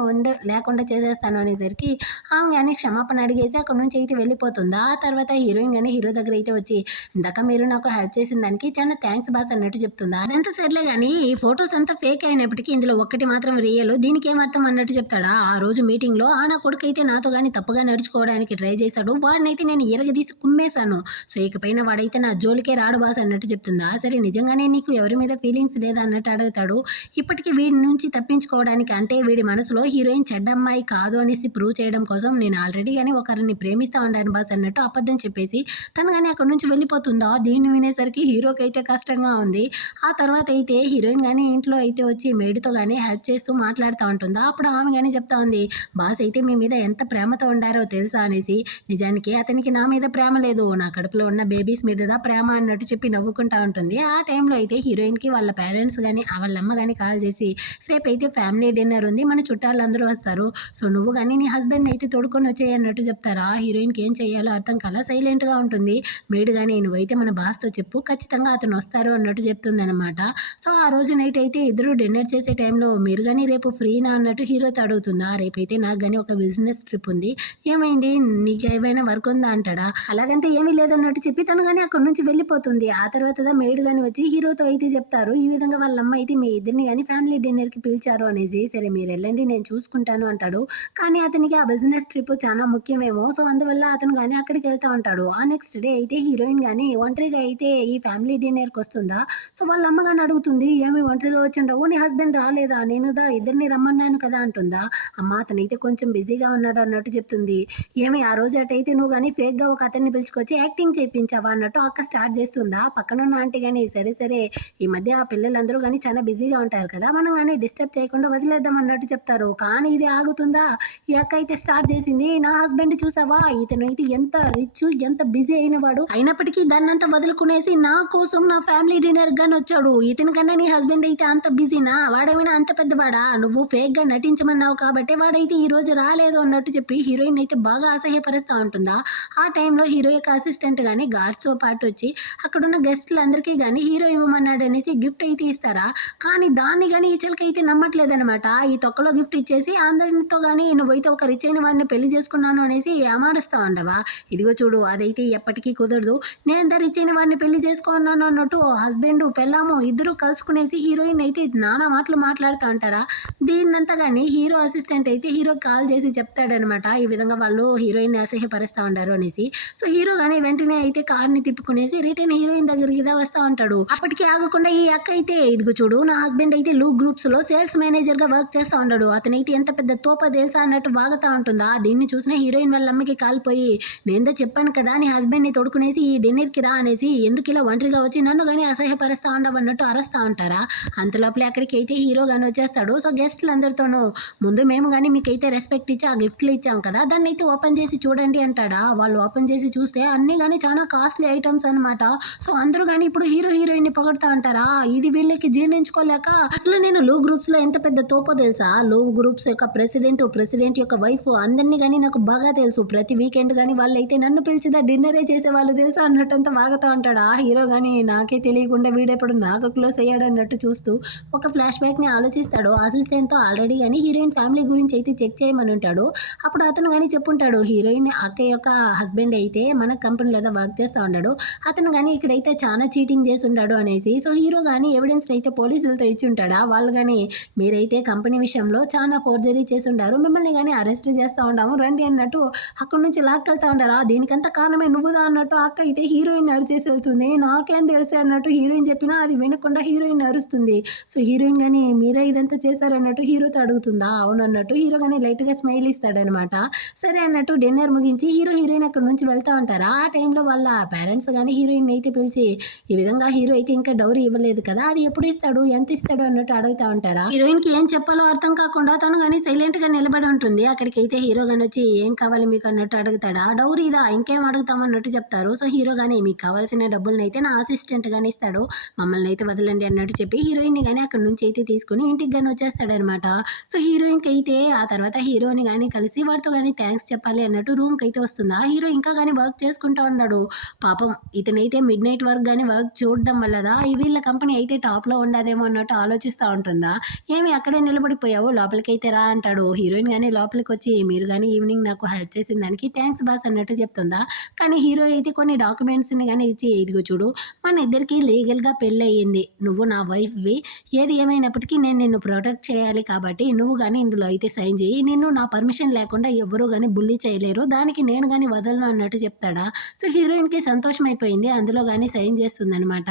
లేకుండా చేసేస్తాను అనేసరికి ఆమె కానీ క్షమాపణ అడిగేసి అక్కడ నుంచి అయితే వెళ్ళిపోతుందా. ఆ తర్వాత హీరోయిన్ కానీ హీరో దగ్గర అయితే వచ్చి ఇందాక మీరు నాకు హెల్ప్ చేసిన దానికి చాలా థ్యాంక్స్ బాస్ అన్నట్టు చెప్తుందా. అదంతా సర్లే కానీ ఈ ఫొటోస్ అంతా ఫేక్ అయినప్పటికీ ఇందులో ఒక్కటి మాత్రం రియల్, దీనికి ఏమర్థం అన్నట్టు చెప్తాడా. ఆ రోజు మీటింగ్ లో నా కొడుకు అయితే నాతో కానీ తప్పుగా నడుచుకోవడానికి ట్రై చేశాడు, వాడినైతే నేను ఎరగదీసి కుమ్మేశాను, సో ఇకపైన వాడైతే నా జోలికే రాడు బాస్ అన్నట్టు చెప్తుందా. సరే నిజంగానే నీకు ఎవరి మీద ఫీలింగ్స్ లేదా అన్నట్టు అడుగుతాడు. ఇప్పటికీ వీడి నుంచి తప్పించుకోవడానికి, అంటే వీడి మనసులో హీరోయిన్ చెడ్డమ్మాయి కాదు అనేసి ప్రూవ్ చేయడం కోసం నేను ఆల్రెడీ కానీ ఒకరిని ప్రేమిస్తా ఉంటాను బాస్ అన్నట్టు అబద్ధం చెప్పేసి తను కానీ అక్కడ నుంచి వెళ్ళిపోతుందా. దీన్ని వినేసరికి హీరోకి అయితే కష్టంగా ఉంది. ఆ తర్వాత అయితే హీరోయిన్ కానీ ఇంట్లో అయితే వచ్చి మేడుతో కానీ హెల్ప్ చేస్తూ మాట్లాడుతూ ఉంటుందా. అప్పుడు ఆమె కానీ చెప్తా ఉంది బాస్ అయితే మీ మీద ఎంత ప్రేమతో ఉండారో తెలుసా అనేసి. నిజానికి అతనికి నా మీద ప్రేమ లేదు, నా కడుపులో ఉన్న బేబీస్ మీదదా ప్రేమ అన్నట్టు చెప్పి నవ్వుకుంటా ఉంటుంది. ఆ టైంలో అయితే హీరోయిన్కి వాళ్ళ పేరెంట్స్ కానీ వాళ్ళ అమ్మ కానీ కాల్ చేసి రేపైతే ఫ్యామిలీ డిన్నర్ ఉంది, మన చుట్టాలందరూ వస్తారు, సో నువ్వు కానీ నీ హస్బెండ్ అయితే తోడుకొని వచ్చేయి అన్నట్టు చెప్తారా. హీరోయిన్కి ఏం చేయాలో అర్థం కలా సైలెంట్గా ఉంటుంది. మేడు కానీ నువ్వైతే మన బాస్తో చెప్పు, ఖచ్చితంగా అతను వస్తారు అన్నట్టు చెప్తుంది అనమాట. సో ఆ రోజు నైట్ అయితే ఇద్దరు డిన్నర్ చేసే టైంలో మీరు కానీ రేపు ఫ్రీనా అన్నట్టు హీరోతో అడుగుతుందా. రేపైతే నాకు కానీ ఒక బిజినెస్ ట్రిప్ ఉంది, ఏమైంది నీకు ఏమైనా వర్క్ ఉందా అంటాడా. అలాగంటే ఏమీ లేదన్నట్టు చెప్పి తను కానీ అక్కడ నుంచి వెళ్ళిపోతుంది. ఆ తర్వాత మేడు కానీ వచ్చి హీరోతో అయితే చెప్తారు ఈ విధంగా వాళ్ళ అమ్మ అయితే మీ ఇద్దరిని కానీ ఫ్యామిలీ డిన్నర్కి పిలిచారు అనేసి. సరే మీరు వెళ్ళండి నేను చూసుకుంటాను అంటాడు. కానీ అతనికి ఆ బిజినెస్ ట్రిప్ చాలా ముఖ్యమేమో, సో అందువల్ల అతను కానీ అక్కడికి వెళ్తా ఉంటాడు. ఆ నెక్స్ట్ డే అయితే హీరోయిన్ కానీ ఒంటరిగా అయితే ఈ ఫ్యామిలీ డిన్నర్కి వస్తుందా. సో వాళ్ళ అమ్మ కానీ అడుగుతుంది ఏమి ఒంటరిగా వచ్చిండవు, నీ హస్బెండ్ రాలేదా, నేను ఇద్దరిని రమ్మన్నాను కదా అంటుందా. అమ్మ అతనైతే కొంచెం బిజీగా ఉన్నాడు అన్నట్టు చెప్తుంది. ఏమి ఆ రోజు అటైతే నువ్వు కానీ ఫేక్గా ఒక అతన్ని పిలుచుకొచ్చి యాక్టింగ్ చేయించావా అన్నట్టు అక్క స్టార్ట్ చేస్తుందా. పక్కనున్న ఆంటీ కానీ సరే సరే ఈ మధ్య ఆ పిల్లలందరూ కానీ చాలా బిజీగా ఉంటారు కదా, మనం కానీ డిస్టర్బ్ చేయకుండా వదిలేద్దాం అన్నట్టు చెప్తారు. కానీ ఇది ఆగుతుందా. ఈ అక్క అయితే స్టార్ట్ చేసింది నా హస్బెండ్ చూసావా, ఇతను అయితే ఎంత రిచ్ ఎంత బిజీ అయిన వాడు, అయినప్పటికీ దాన్నంతా వదులుకునేసి నా కోసం నా ఫ్యామిలీ డిన్నర్ గాని వచ్చాడు, ఇతని కన్నా నీ హస్బెండ్ అయితే అంత బిజీనా, వాడేమైనా అంత పెద్దవాడా, నువ్వు ఫేక్ గా నటించమన్నావు కాబట్టి వాడైతే ఈ రోజు రాలేదు అన్నట్టు చెప్పి హీరోయిన్ అయితే బాగా అసహ్యపరుస్తూ ఉంటుందా. ఆ టైంలో హీరో యొక్క అసిస్టెంట్ కానీ గార్డ్స్తో పాటు వచ్చి అక్కడున్న గెస్టులందరికీ కానీ హీరో ఇవ్వమన్నాడు అనేసి గిఫ్ట్ అయితే ఇస్తారా. కానీ దాన్ని కానీ ఈ చిలక అయితే నమ్మట్లేదనమాట. ఈ తొక్కలో గిఫ్ట్ ఇచ్చేసి అందరితో కానీ నువ్వైతే ఒక రిచ్ అయిన వాడిని పెళ్లి చేసుకున్నాను అనేసి ఏమారుస్తా ఉండవా. ఇదిగో చూడు అదైతే ఎప్పటికీ కుదరదు, నేను రిచ్ అయిన వాడిని పెళ్లి చేసుకున్నాను అన్నట్టు హస్బెండ్ పెళ్ళాము ఇద్దరు కలుసుకునేసి హీరోయిన్ అయితే నానా మాటలు మాట్లాడుతూ ఉంటారా. దీన్నంతా కానీ హీరో అసిస్టెంట్ అయితే హీరోకి కాల్ చేసి చెప్తాడనమాట ఈ విధంగా వాళ్ళు హీరోయిన్ అసహ్యపరుస్తూ ఉంటారు అనేసి. సో హీరో కానీ వెంటనే అయితే కార్ని తిప్పుకునేసి రిటర్న్ హీరోయిన్ దగ్గరికి వస్తూ ఉంటాడు. అప్పటికి ఆగకుండా ఈ అక్క అయితే ఇదిగో చూడు నా హస్బెండ్ అయితే లూ గ్రూప్స్ లో సేల్స్ మేనేజర్ గా వర్క్ చేస్తూ ఉంటాడు, అతనైతే ఎంత పెద్ద తోప తెలుసా అన్నట్టు వాగుతూ ఉంటుందా. దీన్ని చూసిన హీరోయిన్ వాళ్ళ అమ్మకి కాలిపోయి నేందో చెప్పాను కదా నీ హస్బెండ్ ని తోడుకునేసి ఈ డిన్నర్ కి రా అనేసి, ఎందుకు ఇలా ఒంటరిగా వచ్చి నన్ను కానీ అసహ్యపరుస్తూ ఉండవు అన్నట్టు అరుస్తూ ఉంటారా. అంతలోపలే అక్కడికి అయితే హీరో కానీ వచ్చేస్తాడు. సో గెస్ట్లందరితోనూ ముందు మేము కానీ మీకైతే రెస్పెక్ట్ ఇచ్చి ఆ గిఫ్ట్లు ఇచ్చాం కదా దాన్ని అయితే ఓపెన్ చేసి చూడండి అంటాడా. వాళ్ళు ఓపెన్ చేసి చూస్తే అన్ని కానీ చాలా కాస్ట్లీ ఐటమ్స్ అనమాట. సో అందరూ కానీ ఇప్పుడు హీరో హీరోయిన్ ని పొగడుతూ ఉంటారా. ఇది వీళ్ళకి జీర్ణించుకోలేక అసలు నేను లూ గ్రూప్స్ లో ఎంత పెద్ద తోపో తెలుసా, లూ గ్రూప్స్ యొక్క ప్రెసిడెంట్ యొక్క వైఫ్ అందరినీ కానీ నాకు బాగా తెలుసు, ప్రతి వీకెండ్ కానీ వాళ్ళైతే నన్ను పిలిచిదా డిన్నరే చేసేవాళ్ళు తెలుసా అన్నట్టంతా వాగుతూ ఉంటాడా. హీరో కానీ నాకే తెలియకుండా వీడెప్పుడు నాకు క్లోజ్ అయ్యాడు అన్నట్టు చూస్తూ ఒక ఫ్లాష్ బ్యాక్ ని ఆలోచిస్తాడు. అసిస్టెంట్ తో ఆల్రెడీ కానీ హీరోయిన్ ఫ్యామిలీ గురించి అయితే చెక్ చేయమని ఉంటాడు. అప్పుడు అతను కానీ చెప్పుంటాడు హీరోయిన్ అక్క యొక్క హస్బెండ్ అయితే మన కంపెనీలో ఏదో వర్క్ చేస్తూ ఉన్నాడు, అతను కానీ ఇక్కడైతే చాలా చీటింగ్ చేసి ఉన్నాడు అనేసి. సో హీరో కానీ ఎవిడెన్స్ అయితే పోలీసులతో ఇచ్చి ఉంటాడా. వాళ్ళు కానీ మీరైతే కంపెనీ విషయంలో చాలా ఫోర్జరీ చేసి ఉండారు, మిమ్మల్ని కానీ అరెస్ట్ చేస్తూ ఉన్నాము రండి అన్నట్టు అక్కడ నుంచి లాక్కెళ్తా ఉంటారా. దీనికంతా కారణమే నువ్వుదా అన్నట్టు అక్క అయితే హీరోయిన్ అరిచేసి వెళ్తుంది. నాకేం తెలుసు అన్నట్టు హీరోయిన్ చెప్పినా అది వినకుండా హీరోయిన్ అరుస్తుంది. సో హీరోయిన్ కానీ మీరే ఇదంతా చేశారన్నట్టు హీరోతో అడుగుతుందా. అవును అన్నట్టు హీరో కానీ లైట్గా స్మైల్ ఇస్తాడనమాట. సరే అన్నట్టు డిన్నర్ ముగించి హీరో హీరోయిన్ అక్కడ నుంచి వెళ్తా ఉంటారా. ఆ టైంలో వాళ్ళ పేరెంట్స్ కానీ హీరోయిన్ అయితే పిలిచి ఈ విధంగా హీరో అయితే ఇంకా డౌరీ ఇవ్వలేదు కదా, అది ఎప్పుడు ఇస్తాడు ఎంత ఇస్తాడు అన్నట్టు అడుగుతా ఉంటారా. హీరోయిన్ కి ఏం చెప్పాలో అర్థం కాకుండా తను కానీ సైలెంట్ గా నిలబడి ఉంటుంది. అక్కడికి అయితే హీరో గాని వచ్చి ఏం కావాలి మీకు అన్నట్టు అడుగుతాడా. డౌరీదా ఇంకేం అడుగుతామన్నట్టు చెప్తారు. సో హీరో గానీ మీకు కావాల్సిన డబ్బులను అయితే నా అసిస్టెంట్ గానీ ఇస్తాడు, మమ్మల్ని అయితే వదలండి అన్నట్టు చెప్పి హీరోయిన్ ని కానీ అక్కడ నుంచి అయితే తీసుకుని ఇంటికి గాని వచ్చేస్తాడనమాట. సో హీరోయిన్‌కి అయితే ఆ తర్వాత హీరోని గాని కలిసి వాడితో గాని థాంక్స్ చెప్పాలి అన్నట్టు రూమ్‌కి అయితే వస్తుంది. ఆ హీరో ఇంకా గాని వర్క్ చేసుకుంటా ఉన్నాడు. పాపం ఇతనైతే మిడ్‌నైట్ వరకు గాని వర్క్ చూడడం వల్లదా ఈ వీళ్ళ కంపెనీ అయితే టాప్‌లో ఉండదేమో అన్నట్టు ఆలోచిస్తా ఉంటుందా. "ఏమి అక్కడే నిలబడిపోయావు లోపలికైతే రా" అంటాడు. హీరోయిన్ గాని లోపలికొచ్చి "మీరు గాని ఈవినింగ్ నాకు హెల్ప్ చేసిన దానికి థాంక్స్ బాస్" అన్నట్టు చెప్తుందా. కానీ హీరో అయితే కొన్ని డాక్యుమెంట్స్‌ని గాని ఇచ్చి "ఇదిగో చూడు మన ఇద్దరికీ లీగల్‌గా పెళ్లయింది. నువ్వు నా వైఫ్‌వి. ఏది ఏమైనప్పటికీ నేను నిన్ను ప్రొటెక్ట్ చేయాలి కాబట్టి నువ్వు గాని ఇందులో అయితే సైన్ చెయ్యి. నిన్ను నా పర్మిషన్ లేకుండా ఎవ్వరు గాని బుల్లీ చేయలేరు. దానికి నేను గాని వదలను" అన్నట్టు చెప్తాడా. సో హీరోయిన్‌కి సంతోషమైపోయింది. అందులో గాని సైన్ చేస్తుందనమాట.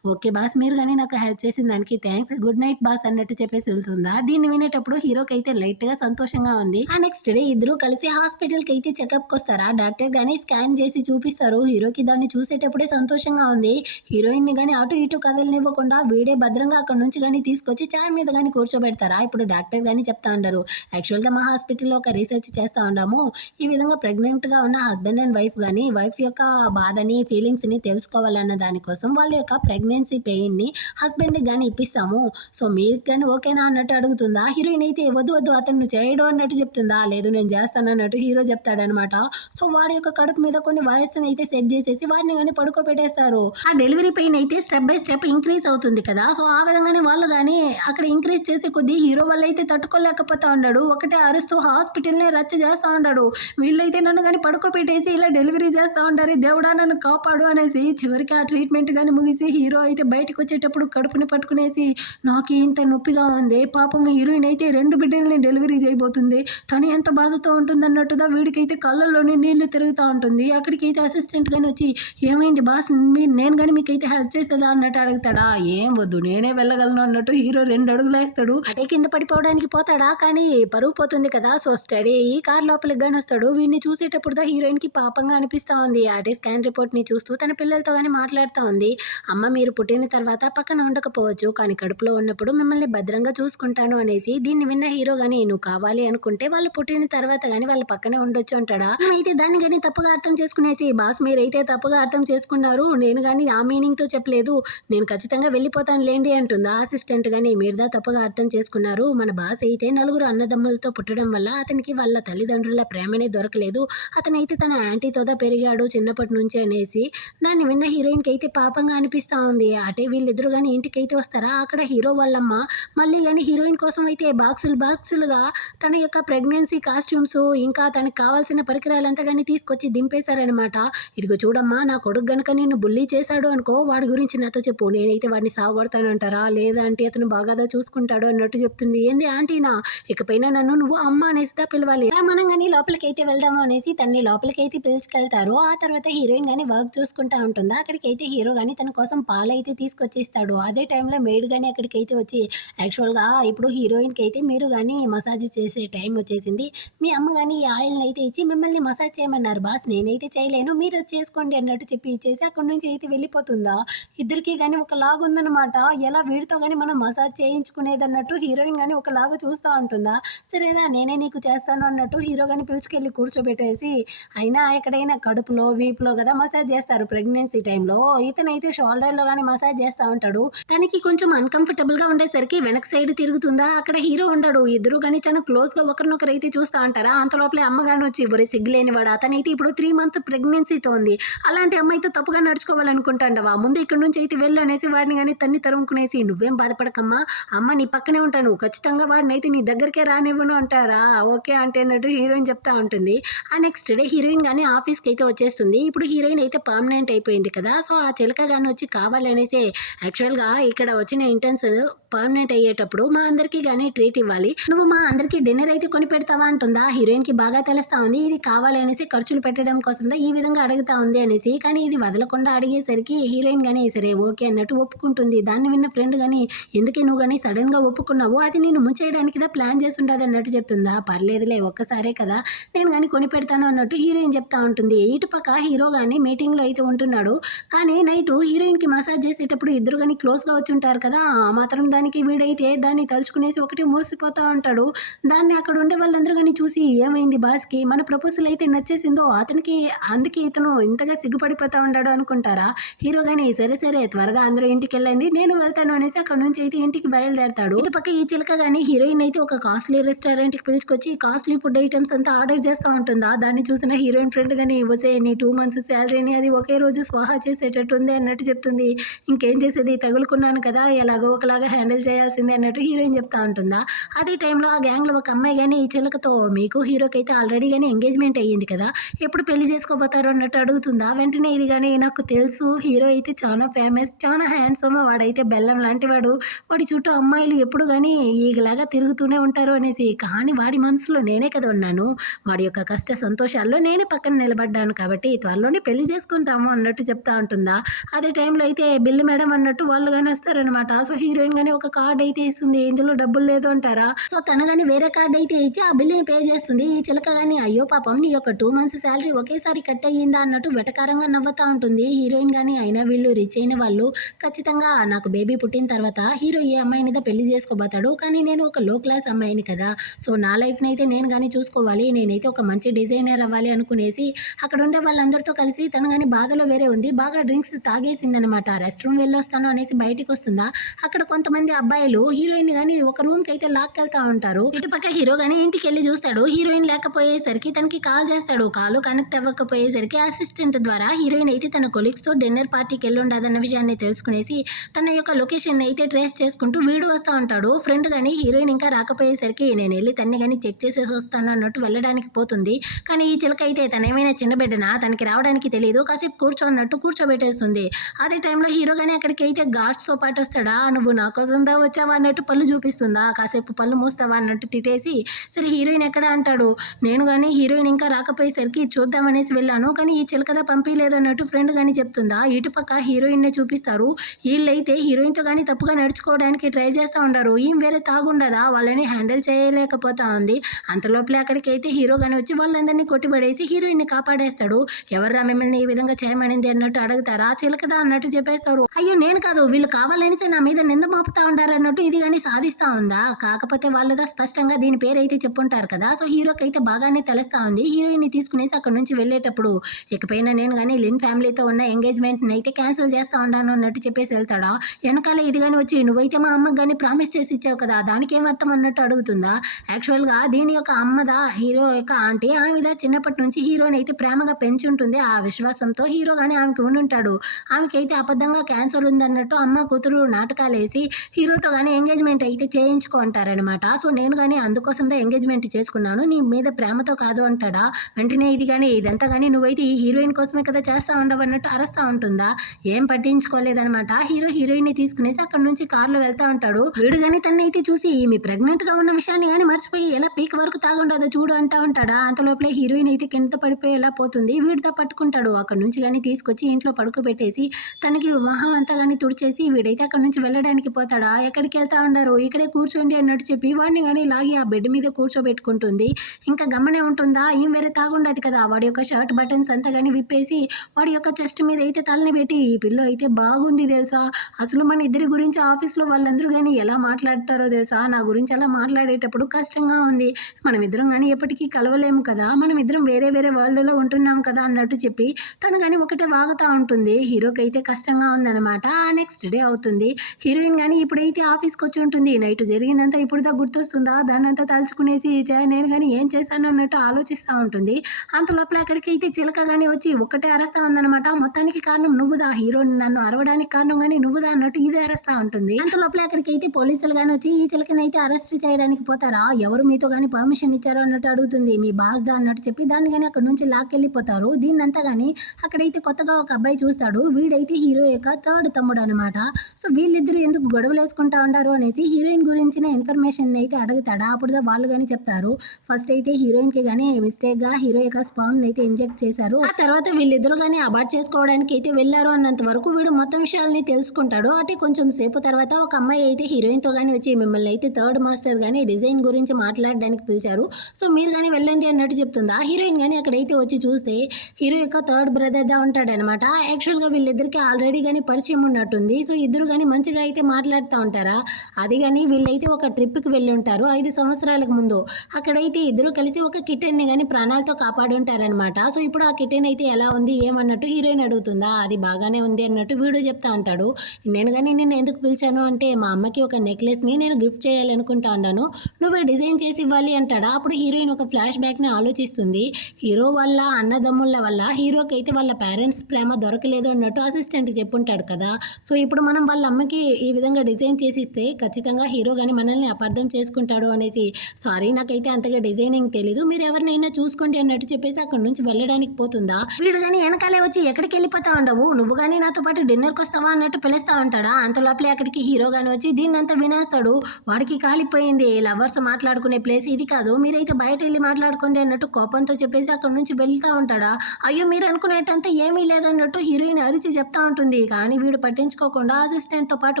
"ఓకే బాస్ మీరు గాని నాకు హెల్ప్ చేసిన దానికి థాంక్స్. గుడ్ నైట్ బాస్" అన్నట్టు చెప్పేసి వెళ్తుందా. దీన్ని వినేటప్పుడు హీరోకైతే లైట్‌గా సంతోషంగా ఉంది. ఆ నెక్స్ట్ డే ఇద్దరు కలిసి హాస్పిటల్‌కైతే చెకప్‌కొస్తారా. డాక్టర్ గాని స్కాన్ చేసి చూపిస్తారు. హీరోకి దాన్ని చూసేటప్పుడే సంతోషంగా ఉంది. హీరోయిన్‌ని గాని అటు ఇటు కదలనివ్వకుండా వీడే భద్రంగా అక్కడి నుంచి గాని తీసుకొచ్చి చైర్ మీద గాని కూర్చోబెడతారా. ఇప్పుడు డాక్టర్ గాని చెప్తా ఉంటారు. "యాక్చువల్‌గా మా హాస్పిటల్‌లో ఒక రీసెర్చ్ చేస్తా ఉన్నాము. ఈ విధంగా ప్రెగ్నెంట్‌గా ఉన్న హస్బెండ్ అండ్ వైఫ్ గాని వైఫ్ యొక్క బాధని, ఫీలింగ్స్‌ని తెలుసుకోవాలన్న దానికోసం వాళ్ళ యొక్క ప్రెగ్నెన్సీ పెయిన్‌ని హస్బెండ్‌కి గాని ఇప్పిస్తాము. సో మీకు గాని ఓకేనా" అన్నట్టు అడుగుతుందా. హీరోయిన్ అయితే "వద్దు వద్దు అతను చేయడు" అన్నట్టు చెప్తుందా. "లేదు నేను చేస్తాను" అన్నట్టు హీరో చెప్తాడనమాట. సో వాడి యొక్క కడుపు మీద కొన్ని వైర్స్‌ని అయితే సెట్ చేసేసి వాడిని గాని పడుకోబెట్టేస్తారు. ఆ డెలివరీ పెయిన్ అయితే స్టెప్ బై స్టెప్ ఇంక్రీజ్ అవుతుంది కదా. సో ఆ విధంగానే వాళ్ళు గాని అక్కడ ఇంక్రీజ్ చేసే కొద్దీ హీరో వల్ల అయితే తట్టుకోలేకపోతా ఉన్నాడు. ఒకటే అరుస్తూ హాస్పిటల్‌నే రచ్చ చేస్తా ఉన్నాడు. వీళ్ళైతే నన్ను గాని పడుకోబెట్టేసి ఇలా డెలివరీ చేస్తా ఉంటారు. దేవుడా నన్ను కాపాడు అనేసి చివరికి ఆ ట్రీట్మెంట్ గాని ముగిసి హీరో అయితే బయటకొచ్చేటప్పుడు కడుపుని పట్టుకునేసి "నాకు ఇంత నొప్పిగా ఉంది. పాపం హీరోయిన్ అయితే 2 బిడ్డల్ని డెలివరీ చేయబోతుంది. తను ఎంత బాధతో ఉంటుందన్నట్టుగా వీడికైతే కళ్ళల్లోని నీళ్లు తిరుగుతా ఉంటుంది. అక్కడికైతే అసిస్టెంట్ గాని వచ్చి "ఏమైంది బాస్ నేను గాని మీకైతే హెల్ప్ చేసేదా" అన్నట్టు అడుగుతాడా. "ఏం వద్దు నేనే వెళ్ళగలను" అన్నట్టు హీరో 2 అడుగులేస్తాడు. అటే కింద పడిపోవడానికి పోతాడా. కానీ పరువు పోతుంది కదా. సో స్టడీ అయ్యి కార్ లోపలికి గాని వస్తాడు. వీడిని చూసేటప్పుడు హీరోయిన్‌కి పాపంగా అనిపిస్తా ఉంది. అటే స్కాన్ రిపోర్ట్‌ని చూస్తూ తన పిల్లలతో గాని మాట్లాడుతా ఉంది. "అమ్మ మీరు పుట్టిన తర్వాత పక్కన ఉండకపోవచ్చు. కానీ కడుపులో ఉన్నప్పుడు మిమ్మల్ని భద్రంగా చూసుకుంటాను" అనేసి. దీన్ని విన్న హీరో గాని "నువ్వు కావాలి అనుకుంటే వాళ్ళు పుట్టిన తర్వాత గాని వాళ్ళ పక్కనే ఉండొచ్చు" అంటాడా. అయితే దాన్ని గాని తప్పుగా అర్థం చేసుకునేసి "బాస్ మీరైతే తప్పుగా అర్థం చేసుకున్నారు. నేను గాని ఆ మీనింగ్‌తో చెప్పలేదు. నేను ఖచ్చితంగా వెళ్ళిపోతాను లేండి" అంటుందా. అసిస్టెంట్ గాని "మీరుదా తప్పుగా అర్థం చేసుకున్నారు. మన బాస్ అయితే నలుగురు అన్నదమ్ములతో పుట్టడం వల్ల అతనికి వాళ్ళ తల్లిదండ్రుల ప్రేమనే దొరకలేదు. అతనైతే తన యాంటీతోదా పెరిగాడు చిన్నప్పటి నుంచి" అనేసి. దాన్ని విన్న హీరోయిన్‌కి అయితే పాపంగా అనిపిస్తా ఉంది. అటే వీళ్ళిద్దరూ గాని ఇంటికైతే వస్తారా. అక్కడ హీరో వాళ్ళమ్మ మళ్ళీ గాని హీరోయిన్ కోసం అయితే బాక్సులుగా తన యొక్క ప్రెగ్నెన్సీ కాస్ట్యూమ్స్ ఇంకా తనకి కావాల్సిన పరికరాలంతా గాని తీసుకొచ్చి దింపేశారనమాట. "ఇదిగో చూడమ్మా నా కొడుకు గనుక నిన్ను బుల్లీ చేశాడు అనుకో వాడి గురించి నాతో చెప్పు. నేనైతే వాడిని సావగొడతానంటారా. లేదంటే అతను బాగా చూసుకుంటాడు" అన్నట్టు చెప్తుంది. "ఏంది ఆంటీనా? ఇకపైన నన్ను నువ్వు అమ్మ అనేసిదా పిలవాలి. రా మనం గాని లోపలికైతే వెళ్దాము" అనేసి తనని లోపలికైతే పిలుచుకెళ్తారు. ఆ తర్వాత హీరోయిన్ గాని వర్క్ చూసుకుంటా ఉంటుందా. అక్కడికైతే హీరో గాని తన కోసం పాలైతే తీసుకొచ్చేస్తాడు. అదే టైంలో మెయిడ్ గాని అక్కడికైతే వచ్చి "యాక్చువల్‌గా ఇప్పుడు హీరోయిన్‌కి అయితే మీరు గాని మసాజ్ చేసే టైం వచ్చేసింది. మీ అమ్మ గాని ఈ ఆయిల్‌ని అయితే ఇచ్చి మిమ్మల్ని మసాజ్ చేయమన్నారు బాస్. నేనైతే చేయలేను. మీరు చేసుకోండి" అన్నట్టు చెప్పి ఇచ్చేసి అక్కడి నుంచి అయితే వెళ్ళిపోతుందా. ఇద్దరికీ గాని ఒక లాగుందనమాట. ఎలా వీడితో గాని మనం మసాజ్ చేయించుకునేదన్నట్టు హీరోయిన్ గాని ఒకలాగా చూస్తా ఉంటుందా. "సరేరా నేనే నీకు చేస్తాను" అన్నట్టు హీరో గాని పిలుచుకెళ్ళి కూర్చోబెట్టేసి అయినా ఎక్కడైనా కడుపులో, వీపులో గదా మసాజ్ చేస్తారు ప్రెగ్నెన్సీ టైంలో. ఇతనైతే షోల్డర్‌లో గాని మసాజ్ చేస్తా ఉంటాడు. తనకి కొంచెం అన్‌కంఫర్టబుల్‌గా ఉండేసరికి వెనక సైడ్ తిరుగుతుందా. అక్కడ హీరో ఉండడు. ఇద్దరు గాని చాలా క్లోజ్‌గా ఒకరినొకరైతే చూస్తా ఉంటారా. అంత లోపలే అమ్మ గాని వచ్చి "ఒరేయ్ సిగ్గులేనివాడా అతనైతే ఇప్పుడు 3 మంత్ ప్రెగ్నెన్సీతో ఉంది. అలాంటి అమ్మాయితో తప్పుగా నడుచుకోవాలనుకుంటాండావా. ముందు ఇక్కడి నుంచి అయితే వెళ్ళు" అనేసి వాడిని గాని తరుముకునేసి "నువ్వేం బాధపడకమ్మా. అమ్మ నీ పక్కనే ఉంటాను. ఖచ్చితంగా వాడినైతే నీ దగ్గరికే రానివ్వను" అంటారా. "ఓకే ఆంటీ" అన్నట్టు హీరోయిన్ చెప్తా ఉంటుంది. ఆ నెక్స్ట్ డే హీరోయిన్ గాని ఆఫీస్‌కి అయితే వచ్చేస్తుంది. ఇప్పుడు హీరోయిన్ అయితే పర్మనెంట్ అయిపోయింది కదా. సో ఆ చిలక గాని వచ్చి కావాలనేసి యాక్చువల్‌గా ఇక్కడ వచ్చిన ఇంటర్న్స్ పర్మనెంట్ అయ్యేటప్పుడు మా అందరికీ గాని ట్రీట్ ఇవ్వాలి. నువ్వు మా అందరికీ డిన్నర్ అయితే కొని పెడతావా అంటుందా. హీరోయిన్‌కి బాగా తెలుస్తా ఉంది. ఇది కావాలి అనేసి ఖర్చులు పెట్టడం కోసందా ఈ విధంగా అడుగుతా ఉంది అనేసి. కానీ ఇది వదలకుండా అడిగేసరికి హీరోయిన్ గాని సరే ఓకే అన్నట్టు ఒప్పుకుంటుంది. దాన్ని విన్న ఫ్రెండ్ గాని "ఎందుకే నువ్వు గాని సడెన్‌గా ఒప్పుకున్నావు. అది నిన్ను ముంచేయడానికిదా ప్లాన్ చేసుంటది" అన్నట్టు చెప్తుందా. "పర్లేదులే ఒక్కసారే కదా నేను గాని కొని పెడతాను" అన్నట్టు హీరోయిన్ చెప్తా ఉంటుంది. ఇటుపక్క హీరో గాని మీటింగ్‌లో అయితే ఉంటున్నాడు. కానీ నైటు హీరోయిన్‌కి మసాజ్ చేసేటప్పుడు ఇద్దరు గాని క్లోజ్‌గా వచ్చుంటారు కదా. ఆ మాత్రం దానికి వీడైతే దాన్ని తలుచుకునేసి ఒకటే మురిసిపోతా ఉంటాడు. దాన్ని అక్కడ ఉండే వాళ్ళందరూ గాని చూసి "ఏమైంది బాస్‌కి మన ప్రపోజల్ అయితే నచ్చేసిందో అతనికి అందుకే ఇతను ఇంతగా సిగ్గుపడిపోతా ఉన్నాడు" అనుకుంటారా. హీరో గాని "సరే త్వరగా అందరూ ఇంటికెళ్ళండి నేను వెళ్తాను" అనేసి అక్కడి నుంచి అయితే ఇంటికి బయలుదేరతాడు. ఇటు పక్క ఈ చిలక గానీ హీరోయిన్ అయితే ఒక కాస్ట్లీ రెస్టారెంట్ కి పిలుచుకొచ్చి కాస్ట్లీ ఫుడ్ ఐటమ్స్ అంతా ఆర్డర్ చేస్తూ ఉంటుందా. దాన్ని చూసిన హీరోయిన్ ఫ్రెండ్ గానీ వసే నీ 2 months శాలరీని అది ఒకే రోజు స్వాహా చేసేటట్టు ఉంది అన్నట్టు చెప్తుంది. ఇంకేం చేసేది, తగులుకున్నాను కదా, ఎలాగో ఒకలాగా హ్యాండిల్ చేయాల్సిందే అన్నట్టు హీరోయిన్ చెప్తా ఉంటుందా. అదే టైంలో ఆ గ్యాంగ్ లో ఒక అమ్మాయి గానీ ఈ చిలకతో మీకు హీరోకి అయితే ఆల్రెడీ గానీ ఎంగేజ్మెంట్ అయ్యింది కదా, ఎప్పుడు పెళ్లి చేసుకోబోతారు అన్నట్టు అడుగుతుందా. వెంటనే ఇది కానీ నాకు తెలుసు, హీరో అయితే చాలా ఫేమస్, చాలా హ్యాండ్సమ్, వాడైతే బెల్లం లాంటి వాడి చుట్టూ అమ్మాయిలు ఎప్పుడు కానీ ఈగలాగా తిరుగుతూనే ఉంటారు అనేసి. కానీ వాడి మనసులో నేనే కదా ఉన్నాను, వాడి యొక్క కష్ట సంతోషాల్లో నేనే పక్కన నిలబడ్డాను కాబట్టి త్వరలోనే పెళ్లి చేసుకుంటాము అన్నట్టు చెప్తా ఉంటుందా. అదే టైంలో అయితే బిల్లు మేడం అన్నట్టు వాళ్ళు కానీ వస్తారనమాట. సో హీరోయిన్ కానీ ఒక కార్డ్ అయితే ఇస్తుంది, ఇందులో డబ్బులు లేదు అంటారా. సో తను కానీ వేరే కార్డ్ అయితే ఇచ్చి ఆ బిల్లుని పే చేస్తుంది. ఈ చిలక కానీ అయ్యో పాపం నీ యొక్క 2 months శాలరీ ఒకేసారి కట్ అయ్యిందా అన్నట్టు వెటకారంగా నవ్వుతా ఉంటుంది. హీరోయిన్ కానీ అయినా వీళ్ళు రిచ్ అయిన వాళ్ళు, ఖచ్చితంగా నాకు బేబీ పుట్టిన తర్వాత హీరో ఏ అమ్మాయినిదా పెళ్లి చేసుకోబోతాడు, కానీ నేను ఒక లో క్లాస్ అమ్మాయిని కదా, సో నా లైఫ్ని అయితే నేను కానీ చూసుకోవాలి, నేనైతే ఒక మంచి డిజైనర్ అవ్వాలి అనుకునేసి అక్కడ ఉండే వాళ్ళందరితో కలిసి తను కానీ బాధలో వేరే ఉంది, బాగా డ్రింక్స్ తాగేసిందనమాట. రెస్ట్ రూమ్ వెళ్ళొస్తాను అనేసి బయటికి వస్తుందా. అక్కడ కొంతమంది అబ్బాయిలు హీరోయిన్ కానీ ఒక రూమ్ కి అయితే లాక్కెళ్తా ఉంటారు. ఇటుపక్క హీరో కానీ ఇంటికి వెళ్ళి చూస్తాడు, హీరోయిన్ లేకపోయేసరికి తనకి కాల్ చేస్తాడు. కాల్ కనెక్ట్ అవ్వకపోయేసరికి అసిస్టెంట్ ద్వారా హీరోయిన్ అయితే తన కొలీగ్స్ తో డిన్నర్ పార్టీకి వెళ్ళి ఉండదన్న విషయాన్ని తెలుసుకునేసి తన యొక్క లొకేషన్ అయితే ట్రేస్ చేసుకుంటూ వీడు వస్తూ ఉంటాడు. ఫ్రెండ్ కానీ హీరోయిన్ ఇంకా రాకపోయేసరికి నేను వెళ్ళి తన్ని కానీ చెక్ చేసేసి వస్తాను అన్నట్టు వెళ్ళడానికి పోతుంది. కానీ ఈ చిలక అయితే తనేమైనా చిన్న బిడ్డనా, తనకి రావడానికి తెలియదు, కాసేపు కూర్చోన్నట్టు కూర్చోబెట్టేస్తుంది. అదే టైంలో హీరో కానీ అక్కడికి అయితే గార్డ్స్ తో పాటు వస్తాడా, నువ్వు నా కోసం దా వచ్చావా అన్నట్టు పళ్ళు చూపిస్తుందా, కాసేపు పళ్ళు మూస్తావా అన్నట్టు తిట్టేసి సరే హీరోయిన్ ఎక్కడ అంటాడు. నేను కానీ హీరోయిన్ ఇంకా రాకపోయేసరికి చూద్దామనేసి వెళ్ళాను, కానీ ఈ చిలకదా పంపించలేదు అన్నట్టు ఫ్రెండ్ కానీ చెప్తుందా. ఇటుపక్క హీరోయిన్ నే చూపిస్తారు. వీళ్ళైతే హీరోయిన్ తో కానీ తప్పుగా నడుచుకోవడానికి ట్రై చేస్తూ ఉంటారు. ఈమె వేరే తాగుండదా, వాళ్ళని హ్యాండిల్ చేయలేకపోతా ఉంది. అంతలోపలే అక్కడికి అయితే హీరో కానీ వచ్చి వాళ్ళందరినీ కొట్టిపడేసి హీరోయిన్ ని కాపాడేస్తాడు. ఎవర్రా మిమ్మల్ని ఈ విధంగా చేయమనింది అన్నట్టు అడుగుతారా. చిలకదా అన్నట్టు చెప్పేస్తారు. అయ్యో నేను కాదు, వీళ్ళు కావాలనేసి నా మీద నింద మోపుతా ఉంటారు అన్నట్టు ఇది కానీ సాధిస్తా ఉందా. కాకపోతే వాళ్ళదా స్పష్టంగా దీని పేరు అయితే చెప్పుంటారు కదా. సో హీరోకి అయితే బాగానే తెలుస్తా ఉంది. హీరోయిన్ ని తీసుకునేసి అక్కడ నుంచి వెళ్ళేటప్పుడు ఇకపైన నేను కానీ లిన్ ఫ్యామిలీతో ఉన్న ఎంగేజ్మెంట్ అయితే క్యాన్సిల్ చేస్తా ఉన్నాను అన్నట్టు చెప్పేసి వెళ్తాడా. వెనకాల ఇది కానీ వచ్చి నువ్వైతే మా అమ్మకి కానీ ప్రామిస్ చేసి ఇచ్చావు కదా, దానికి ఏం అర్థం అన్నట్టు అడుగుతుందా. యాక్చువల్ గా దీని యొక్క అమ్మదా హీరో యొక్క ఆంటీ, ఆమెదా చిన్నప్పటి నుంచి హీరోని అయితే ప్రేమగా పెంచుంటుంది. ఆ విశ్వాసంతో హీరో కానీ ఆమెకి ఉండుంటాడు. ఆమెకి అయితే అబద్ధంగా క్యాన్సర్ ఉందన్నట్టు అమ్మ కూతురు నాటకాలు వేసి హీరోతో కానీ ఎంగేజ్మెంట్ అయితే చేయించుకుంటారనమాట. సో నేను కానీ అందుకోసంతో ఎంగేజ్మెంట్ చేసుకున్నాను, నీ మీద ప్రేమతో కాదు అంటాడా. వెంటనే ఇది కానీ ఇదంతా కానీ నువ్వైతే ఈ హీరోయిన్ కోసమే కదా చేస్తా ఉండవు అన్నట్టు అరస్తా ఉంటుందా. ఏం పట్టించుకోలేదనమాట. హీరోయిన్ ని తీసుకునేసి అక్కడ నుంచి కార్లో వెళ్తా ఉంటాడు. వీడు కానీ తనైతే చూసి ఈమె ప్రెగ్నెంట్ గా ఉన్న విషయాన్ని కానీ మర్చిపోయి ఎలా పీక్ వరకు తాగుండదో చూడు అంటా ఉంటాడా. అంతలోపలే హీరోయిన్ అయితే కింద పడిపోయి ఎలా పోతుంది. వీడితో పట్టుకుంటాడు. అక్కడ నుంచి కానీ తీసుకొచ్చి ఇంట్లో పడుకోబెట్టేసి తనకి వివాహం అంతా కానీ తుడిచేసి వీడైతే అక్కడ నుంచి వెళ్ళడానికి పోతాడా. ఎక్కడికి వెళ్తా ఉండారు, ఇక్కడే కూర్చోండి అన్నట్టు చెప్పి వాడిని కానీ లాగి ఆ బెడ్ మీద కూర్చోబెట్టుకుంటుంది. ఇంకా గమ్మనే ఉంటుందా, ఏం వేరే తాగుండదు కదా. వాడి యొక్క షర్ట్ బటన్స్ అంతా కానీ విప్పేసి వాడి యొక్క చెస్ట్ మీద అయితే తలని పెట్టి ఈ పిల్ల అయితే బాగుంది తెలుసా, అసలు మన ఇద్దరి గురించి ఆఫీస్లో వాళ్ళందరూ కానీ ఎలా మాట్లాడతారో తెలుసా, నా గురించి అలా మాట్లాడేటప్పుడు కష్టంగా ఉంది, మనం ఇద్దరం కానీ ఎప్పటికీ కలవలేము కదా, మనం ఇద్దరం వేరే వేరే వరల్డ్లో ఉంటున్నాం కదా అన్నట్టు చెప్పి తను కానీ ఒకటే వాగుతూ ఉంటుంది. హీరోకి అయితే కష్టంగా ఉందన్నమాట. ఆ నెక్స్ట్ డే అవుతుంది. హీరోయిన్ కానీ ఇప్పుడైతే ఆఫీస్కి వచ్చి ఉంటుంది. నైట్ జరిగిందంతా ఇప్పుడు దా గుర్తొస్తుందా, దాన్ని అంతా తలుచుకునేసి నేను కానీ ఏం చేశాను అన్నట్టు ఆలోచిస్తూ ఉంటుంది. అంత లోపల అక్కడికి అయితే చిలక కానీ వచ్చి ఒక్కటే అరస్తా ఉందన్నమాట. మొత్తానికి కారణం నువ్వుదా, హీరో నన్ను అరవడానికి కారణం కానీ నువ్వుదా అన్నట్టు ఇదే అరస్తా ఉంటుంది. అంత లోపల అక్కడికి అయితే పోలీసులు కానీ వచ్చి ఈ చిలకని అయితే అరెస్ట్ చేయడానికి పోతారా, ఎవరు మీతో కానీ పర్మిషన్ ఇచ్చారో అన్నట్టు అడుగుతుంది. మీ బాస్ దా అన్నట్టు చెప్పి దాన్ని కానీ అక్కడ నుంచి లాక్కెళ్ళిపోతారు. దీన్నంతా కానీ అక్కడైతే కొత్తగా ఒక అబ్బాయి చూస్తాడు. వీడైతే హీరో యొక్క థర్డ్ తమ్ముడు అనమాట. సో వీళ్ళిద్దరూ ఎందుకు గొడవలు వేసుకుంటా ఉంటారు అనేసి హీరోయిన్ గురించిన ఇన్ఫర్మేషన్ అయితే అడుగుతాడా. అప్పుడు వాళ్ళు కానీ చెప్తారు, ఫస్ట్ అయితే హీరోయిన్ కి కానీ మిస్టేక్ గా హీరో యొక్క స్పర్మ్ అయితే ఇంజెక్ట్ చేశారు, ఆ తర్వాత వీళ్ళిద్దరూ కానీ అబార్ట్ చేసుకోవడానికి అయితే వెళ్ళారు అన్నంత వరకు వీడు మొత్తం విషయాల్ని తెలుసుకుంటాడు. అంటే కొంచెం సేపు తర్వాత ఒక అమ్మాయి అయితే హీరోయిన్ తో కానీ వచ్చి మిమ్మల్ని అయితే థర్డ్ మాస్టర్ కానీ డిజైన్ గురించి మాట్లాడడానికి పిలిచారు, సో మీరు కానీ వెళ్ళండి అన్నట్టు చెప్తుందా. హీరోయిన్ కానీ అక్కడైతే వచ్చి చూస్తే హీరో యొక్క థర్డ్ బ్రదర్ దా ఉంటాడనమాట. యాక్చువల్ గా వీళ్ళిద్దరికి ఆల్రెడీ కానీ పరిచయం ఉన్నట్టుంది. సో ఇద్దరు కానీ మంచిగా అయితే మాట్లాడుతూ ఉంటారా. అది కానీ వీళ్ళైతే ఒక ట్రిప్ కి వెళ్ళి ఉంటారు 5 సంవత్సరాలకు ముందు. అక్కడైతే ఇద్దరు కలిసి ఒక కిటెన్ ని కానీ ప్రాణాలతో కాపాడుంటారనమాట. సో ఇప్పుడు ఆ కిటెన్ అయితే ఎలా ఉంది ఏమన్నట్టు హీరోయిన్ అడుగుతుందా. అది బాగానే ఉంది అన్నట్టు వీడు చెప్తా ఉంటాడు. నేను కానీ నిన్ను ఎందుకు పిలిచాను అంటే మా అమ్మకి ఒక నెక్లెస్ని నేను గిఫ్ట్ చేయాలనుకుంటా ఉన్నాను, నువ్వే డిజైన్ చేసి ఇవ్వాలి అంటాడా. అప్పుడు హీరోయిన్ ఒక ఫ్లాష్ బ్యాక్ని ఆలోచిస్తుంది. హీరో వాళ్ళ అన్నదమ్ముల వల్ల హీరోకి అయితే వాళ్ళ పేరెంట్స్ ప్రేమ దొరకలేదు అన్నట్టు అసిస్టెంట్ చెప్పుంటాడు కదా. సో ఇప్పుడు మనం వాళ్ళ అమ్మకి ఈ విధంగా డిజైన్ చేసి ఇస్తే ఖచ్చితంగా హీరో కానీ మనల్ని అపార్థం చేసుకుంటాడు అనేసి, సారీ నాకైతే అంతగా డిజైనింగ్ తెలీదు, మీరు ఎవరినైనా చూసుకోండి అన్నట్టు చెప్పేసి అక్కడి నుంచి వెళ్ళడానికి పోతుందా. వీడు కానీ వెనకాలే వచ్చి ఎక్కడికి వెళ్ళిపోతా ఉండవు, నువ్వు కానీ నాతో పాటు డిన్నర్కి వస్తావా అన్నట్టు పిలుస్తా ఉంటాడా. అంత లోపలే అక్కడికి హీరో గాని వచ్చి దీన్ని అంతా వినేస్తాడు. వాడికి కాలిపోయింది, లవర్స్ మాట్లాడుకునే ప్లేస్ ఇది కాదు, మీరైతే బయట వెళ్ళి మాట్లాడుకోండి అన్నట్టు కోపంతో చెప్పేసి అక్కడి నుంచి వెళ్తా ఉంటాడా. అయ్యో మీరు అనుకునేటంతా ఏమీ లేదన్నట్టు హీరోయిన్ అరిచి చెప్తా ఉంటుంది. కానీ వీడు పట్టించుకోకుండా అసిస్టెంట్తో పాటు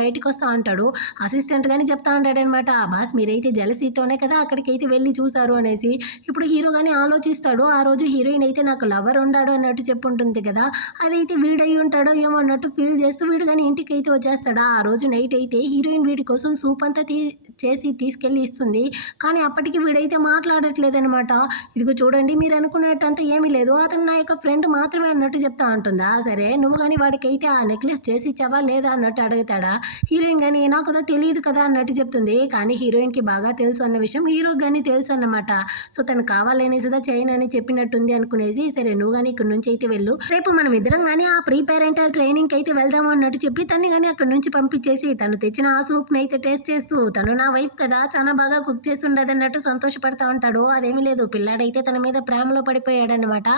బయటికి వస్తా ఉంటాడు. అసిస్టెంట్ కానీ చెప్తా ఉంటాడనమాట, బాస్ మీరైతే జలసీతోనే కదా అక్కడికైతే వెళ్ళి చూసారు అనేసి. ఇప్పుడు హీరో కానీ ఆలోచిస్తాడు, ఆ రోజు హీరోయిన్ అయితే నాకు లవర్ ఉన్నాడు అన్నట్టు చెప్పుంటుంది కదా, అదైతే వీడై ఉంటాడో ఏమో అన్నట్టు ఫీల్ చేస్తూ వీడు కానీ ఇంటికి అయితే వచ్చేస్తాడా. ఆ రోజు నైట్ అయితే హీరోయిన్ వీడి కోసం సూప్ అంతా చేసి తీసుకెళ్ళి ఇస్తుంది. కానీ అప్పటికి వీడైతే మాట్లాడట్లేదనమాట. ఇదిగో చూడండి మీరు అనుకున్నట్టంతా ఏమీ లేదు, అతను నా యొక్క ఫ్రెండ్ మాత్రమే అన్నట్టు చెప్తా ఉంటుందా. సరే నువ్వు కానీ వాడికైతే ఆ నెక్లెస్ చేసి ఇచ్చావా లేదా అన్నట్టు అడుగుతాడా. హీరోయిన్ కానీ నాకు కదా తెలియదు కదా అన్నట్టు చెప్తుంది. కానీ హీరోయిన్కి బాగా తెలుసు అన్న విషయం హీరోకి కానీ తెలుసు అన్నమాట. సో తను కావాలనేసిదా చేయను అని చెప్పినట్టుంది అనుకునేసి, సరే నువ్వు కానీ ఇక్కడ నుంచి అయితే వెళ్ళు, రేపు మనం ఇద్దరం కానీ ఆ ప్రీ పేరెంటల్ ట్రైనింగ్కి అయితే వెళ్దాము అన్నట్టు చెప్పి తన్ని కానీ అక్కడ నుంచి పంపించేసి తను తెచ్చిన ఆ సూప్ని అయితే టేస్ట్ చేస్తూ తను నా వైఫ్ కదా చాలా బాగా కుక్ చేసి ఉండదు అన్నట్టు సంతోషపడతా ఉంటాడు. అదేమీ లేదు, పిల్లాడైతే తన మీద ప్రేమలో పడిపోయాడనమాట.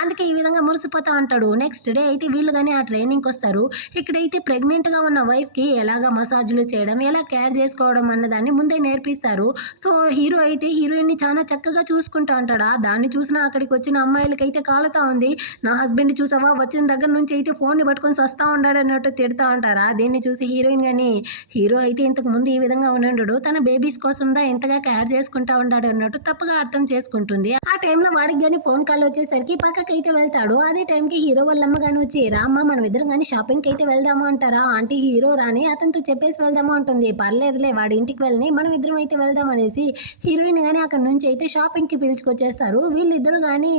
అందుకే ఈ విధంగా మురిసిపోతా ఉంటాడు. నెక్స్ట్ డే అయితే వీళ్ళు కానీ ఆ ట్రైనింగ్కి వస్తారు. ఇక్కడైతే ప్రెగ్నెంట్గా ఉన్న వైఫ్కి ఎలాగ మసాజులు చేయడం, ఎలా కేర్ చేసుకోవడం అన్నదాన్ని ముందే నేర్పిస్తారు. సో హీరో అయితే హీరోయిన్ని చాలా చక్కగా చూసుకుంటా ఉంటాడా. దాన్ని చూసినా అక్కడికి వచ్చిన అమ్మాయిలకైతే కాలుతా ఉంది. నా హస్బెండ్ చూసావా వచ్చిన దగ్గర నుంచి అయితే ఫోన్ని పట్టుకొని సస్తా ఉన్నాడు అన్నట్టు తిడతా ఉంటారా. దీన్ని చూసి హీరోయిన్ కానీ హీరో అయితే ఇంతకు ముందు ఈ విధంగా ఉండడు, తన బేబీస్ కోసం దా ఎంతగా కేర్ చేసుకుంటా ఉన్నాడు అన్నట్టు తప్పుగా అర్థం చేసుకుంటుంది. ఆ టైంలో వాడికి కానీ ఫోన్ కాల్ వచ్చేసరికి పక్కకైతే వెళ్తాడు. అదే టైంకి హీరో వాళ్ళమ్మ కానీ వచ్చి రామ్మ మనం ఇద్దరం కానీ షాపింగ్కి అయితే వెళ్దాము అంటారా. ఆంటీ హీరో రాని అతనితో చెప్పేసి వెళ్దాము అంటుంది. పర్లేదులే వాడి ఇంటికి వెళ్ళి మనం ఇద్దరం అయితే వెళ్దాం అనేసి హీరోయిన్ కానీ అక్కడ నుంచి అయితే షాపింగ్కి పిలుచుకొచ్చేస్తారు. వీళ్ళిద్దరు కానీ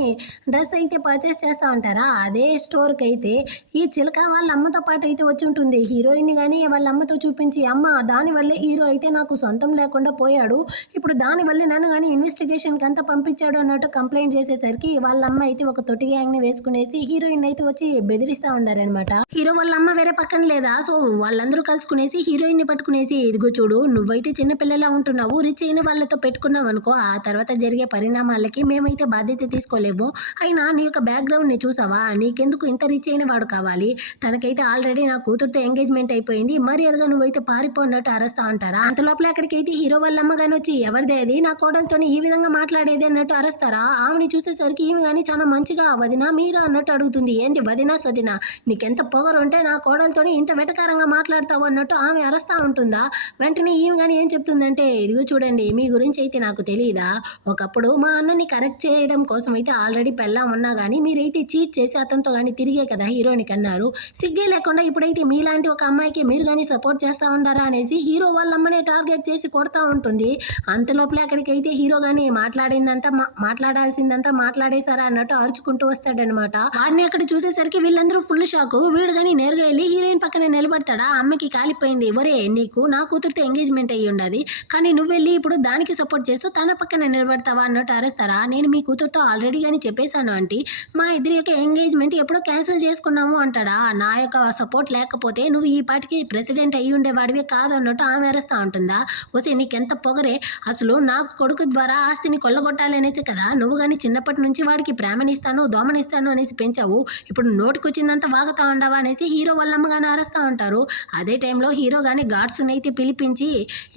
డ్రెస్ అయితే పర్చేస్ చేస్తూ ఉంటారా. అదే స్టోర్కి అయితే ఈ చిలక వాళ్ళ అమ్మతో పాటు అయితే వచ్చి ఉంటుంది. హీరోయిన్ కానీ వాళ్ళ అమ్మతో చూపించి అమ్మ దానివల్లే హీరో అయితే నాకు సొంతం లేకుండా పోయాడు, ఇప్పుడు దానివల్లే నన్ను కానీ ఇన్వెస్టిగేషన్కి అంతా పంపించాడు అన్నట్టు కంప్లైంట్ చేసేసరికి వాళ్ళ అమ్మ అయితే ఒక తొట్టి గ్యాంగ్ని వేసుకునేసి హీరోయిన్ అయితే వచ్చి బెదిరిస్తూ ఉండారనమాట. హీరో వాళ్ళ అమ్మ వేరే పక్కన లేదా, సో వాళ్ళందరూ కలుసుకునేసి హీరోయిన్ని పట్టుకునేసి ఇదిగో చూడు నువ్వైతే చిన్నపిల్లలా ఉంటున్నావు, రిచ్ అయిన వాళ్ళతో పెట్టుకున్నావు అనుకో ఆ తర్వాత జరిగే పరిణామాలకి మేమైతే బాధ్యత తీసుకోలేము, అయినా నీ యొక్క బ్యాక్గ్రౌండ్ని చూసావా, నీకెందుకు ఇంత రిచ్ అయిన వాడు కావాలి, తనకైతే ఆల్రెడీ నా కూతురుతో ఎంగేజ్మెంట్ అయిపోయింది, మర్యాదగా నువ్వైతే పారిపోన్నట్టు అరుస్తా ఉంటారా. అంత లోపల అక్కడికైతే హీరో వాళ్ళ అమ్మ కానీ వచ్చి ఎవరిదే అది నా కోడలతో ఈ విధంగా మాట్లాడేది అన్నట్టు అరుస్తారా. ఆమెని చూసేసరికి ఈమె కానీ చాలా మంచిగా వదినా మీరా అన్నట్టు అడుగుతుంది. ఏంది వదినా సదినా నీకెంత పొగరు ఉంటే నా కోడలతో ఇంత వెటకారంగా మాట్లాడతావు అన్నట్టు ఆమె అరుస్తా ఉంటుందా. వెంటనే ఈమె కానీ ఏం చెప్తుందంటే ఇదిగో చూడండి మీ గురించి అయితే నాకు తెలియదా, ఒకప్పుడు మా అన్నని కరెక్ట్ చేయడం కోసం అయితే ఆల్రెడీ పెళ్ళాం ఉన్నా కానీ మీరైతే చీట్ చేసి అతనితో కానీ తిరిగే కదా హీరోనికి అన్నారు, సిగ్గే లేకుండా ఇప్పుడైతే మీలాంటి ఒక అమ్మాయికి మీరు కానీ సపోర్ట్ చేస్తూ ఉంటారా అనేసి హీరో వాళ్ళ అమ్మనే టార్గెట్ చేసి కొడతా ఉంటుంది. అంతలోపలే అక్కడికైతే హీరో కానీ మాట్లాడాల్సిందంతా మాట్లాడేశారా అన్నట్టు అరుచుకుంటూ వస్తాడనమాట. వాడిని అక్కడ చూసేసరికి వీళ్ళందరూ ఫుల్ షాక్. వీడు కానీ నేరుగా వెళ్ళి హీరోయిన్ పక్కన నిలబడతాడా. అమ్మకి కాలిపోయింది, ఒరే నీకు నా కూతురుతో ఎంగేజ్మెంట్ అయ్యి ఉండదు కానీ నువ్వు వెళ్ళి ఇప్పుడు దానికి సపోర్ట్ చేస్తూ తన పక్కన నిలబడతావా అన్నట్టు అరేస్తారా. నేను మీ కూతురుతో ఆల్రెడీ కానీ చెప్పేశాను ఆంటీ, మా ఇద్దరి యొక్క ఎంగేజ్మెంట్ ఎప్పుడో క్యాన్సిల్ చేసుకున్నాము అంటాడా. నా యొక్క సపోర్ట్ లేకపోతే నువ్వు ఈ పాటికి ప్రెసిడెంట్ అయ్యి ఉండేవాడివే కాదు అన్నట్టు ఆమె అరుస్తూ ఉంటుందా. వస్తే నీకెంత పొగరే, అసలు నా కొడుకు ద్వారా ఆస్తిని కొల్లగొట్టాలనేసి కదా నువ్వు కానీ చిన్నప్పటి నుంచి వాడికి ప్రేమనిస్తాను దోమనిస్తాను అనేసి పెంచావు, ఇప్పుడు నోటికొచ్చిందంతా వాగుతా ఉండవా అనేసి హీరో వాళ్ళమ్మ కానీ అరుస్తూ ఉంటారు. అదే టైంలో హీరో కానీ గార్డ్స్ని అయితే పిలిపించి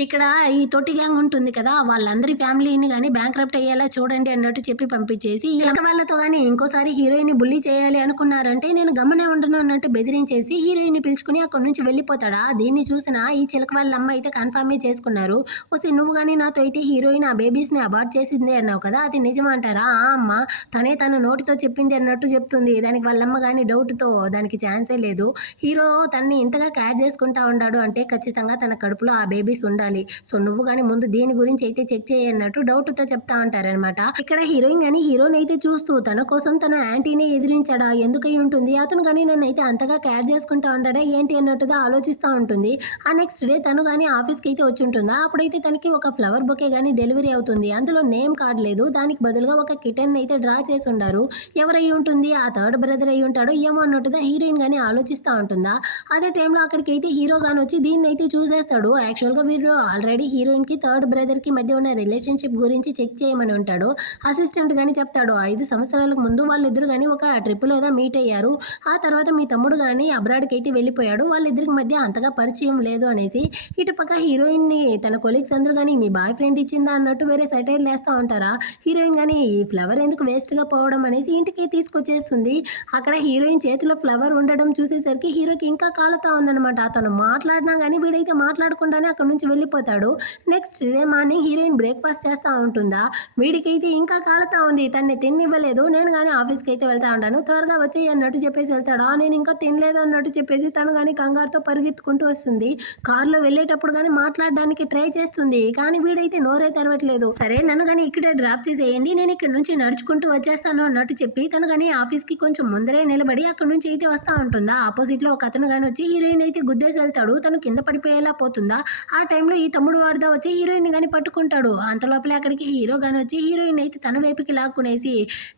ఇక్కడ ఈ తొట్టి గ్యాంగ్ ఉంటుంది కదా వాళ్ళందరి ఫ్యామిలీని కానీ బ్యాంక్రప్ట్ అయ్యేలా చూడండి అన్నట్టు చెప్పి పంపించేసి ఇలాగ వాళ్ళతో కానీ ఇంకోసారి హీరోయిన్ని బుల్లి చేయాలి అనుకున్నారంటే నేను గమనే ఉండను అన్నట్టు బెదిరించేసి హీరోయిన్ని పిలుచుకుని అక్కడ నుంచి వెళ్ళిపోతాడా. దీన్ని చూసిన ఈ చిలక వాళ్ళ అమ్మ అయితే కన్ఫర్మే చేసుకున్నారు. వస్తే నువ్వు కానీ నాతో అయితే హీరోయిన్ ఆ బేబీస్ని అబార్ట్ చేసింది అన్నావు కదా అది నిజమంటారా. ఆ అమ్మ తనే తన నోటితో చెప్పింది అన్నట్టు చెప్తుంది. దానికి వాళ్ళమ్మ కానీ డౌట్తో దానికి ఛాన్సే లేదు, హీరో తనని ఇంతగా కేర్ చేసుకుంటా ఉన్నాడు అంటే ఖచ్చితంగా తన కడుపులో ఆ బేబీస్ ఉండాలి, సో నువ్వు కానీ ముందు దీని గురించి అయితే చెక్ చేయన్నట్టు డౌట్తో చెప్తా ఉంటారనమాట. ఇక్కడ హీరోయిన్ కానీ హీరోని అయితే చూస్తూ తన కోసం తన యాంటీని ఎదిరించాడా, ఎందుకై ఉంటుంది, అతను కానీ నన్ను అయితే అంతగా కేర్ చేసుకుంటా ఉంటాడా ఏంటి అన్నట్టుగా ఆలోచిస్తూ ఉంటుంది. ఆ నెక్స్ట్ డే తను కానీ ఆఫీస్కి అయితే వచ్చి ఉంటుందా. అప్పుడైతే తనకి ఒక ఫ్లవర్ బొకే కానీ డెలివరీ అవుతుంది. అందులో నేమ్ కార్డ్ లేదు, దానికి బదులుగా ఒక కిటన్ అయితే డ్రా చేసి ఉండారు. ఎవరై ఉంటుంది, ఆ థర్డ్ బ్రదర్ అయి ఉంటాడో ఏమో అన్నట్టుగా హీరోయిన్ కానీ ఆలోచిస్తూ ఉంటుందా. అదే టైంలో అక్కడికి అయితే హీరో గాని వచ్చి దీన్ని అయితే చూసేస్తాడు. యాక్చువల్గా వీరు ఆల్రెడీ హీరోయిన్ కి థర్డ్ బ్రదర్ కి మధ్య ఉన్న రిలేషన్షిప్ గురించి చెక్ చేయమని ఉంటాడు. అసిస్టెంట్ గాని చెప్తాడు, 5 సంవత్సరాలకు ముందు వాళ్ళిద్దరు కానీ ఒక ట్రిప్ లో మీట్ అయ్యారు. ఆ తర్వాత మీ తమ్ముడు కానీ అబ్రాడ్కి అయితే వెళ్ళిపోయాడు. వాళ్ళిద్దరికి మధ్య అంతగా పరిచయం లేదు అనేసి. ఇటు పక్క హీరోయిన్ ని తన కొలీగ్స్ అందరూ కానీ మీ బాయ్ ఫ్రెండ్ ఇచ్చిందా అన్నట్టు వేరే సెటైర్ వేస్తూ ఉంటారా. హీరోయిన్ కానీ ఈ ఫ్లవర్ ఎందుకు వేస్ట్ గా పోవడం అనేసి ఇంటికి తీసుకొచ్చేస్తుంది. అక్కడ హీరోయిన్ చేతిలో ఫ్లవర్ ఉండడం చూసేసరికి హీరోకి ఇంకా కాలుతా ఉందన్నమాట. అతను మాట్లాడినా కానీ వీడైతే మాట్లాడకుండానే అక్కడ నుంచి వెళ్ళిపోతాడు. Next day morning heroine breakfast చేస్తూ ఉంటుందా. వీడికైతే ఇంకా కాలుతా ఉంది, తన్ని తినివ్వలేదు. నేను కానీ ఆఫీస్కి అయితే వెళ్తా ఉంటాను, త్వరగా వచ్చేయి అన్నట్టు చెప్పేసి వెళ్తాడు. నేను ఇంకా తినలేదు అన్నట్టు చెప్పేసి తను కానీ కంగారుతో పరిగెత్తుకుంటూ వస్తుంది. కారులో వెళ్ళేటప్పుడు కానీ మాట్లాడడానికి ట్రై చేస్తుంది, కానీ వీడైతే నోరే తెరవట్లేదు. సరే నన్ను కానీ ఇక్కడే డ్రాప్ చేసేయండి, నేను ఇక్కడ నుంచి నడుచుకుంటూ వచ్చేస్తాను అన్నట్టు చెప్పి తను కానీ ఆఫీస్కి కొంచెం ముందరే నిలబడి అక్కడ నుంచి అయితే వస్తూ ఉంటుందా. ఆపోజిట్ లో ఒక అతను కానీ వచ్చి హీరోయిన్ అయితే గుద్దేసి వెళ్తాడు. తను కింద పడిపోయేలా పోతుందా. ఆ టైంలో ఈ తమ్ముడు వాడిదా వచ్చి హీరోయిన్ కానీ పట్టుకుంటాడు. అంత లోపలే అక్కడికి హీరో కానీ వచ్చి హీరోయిన్ అయితే తన వైపుకి లాక్కునేసి,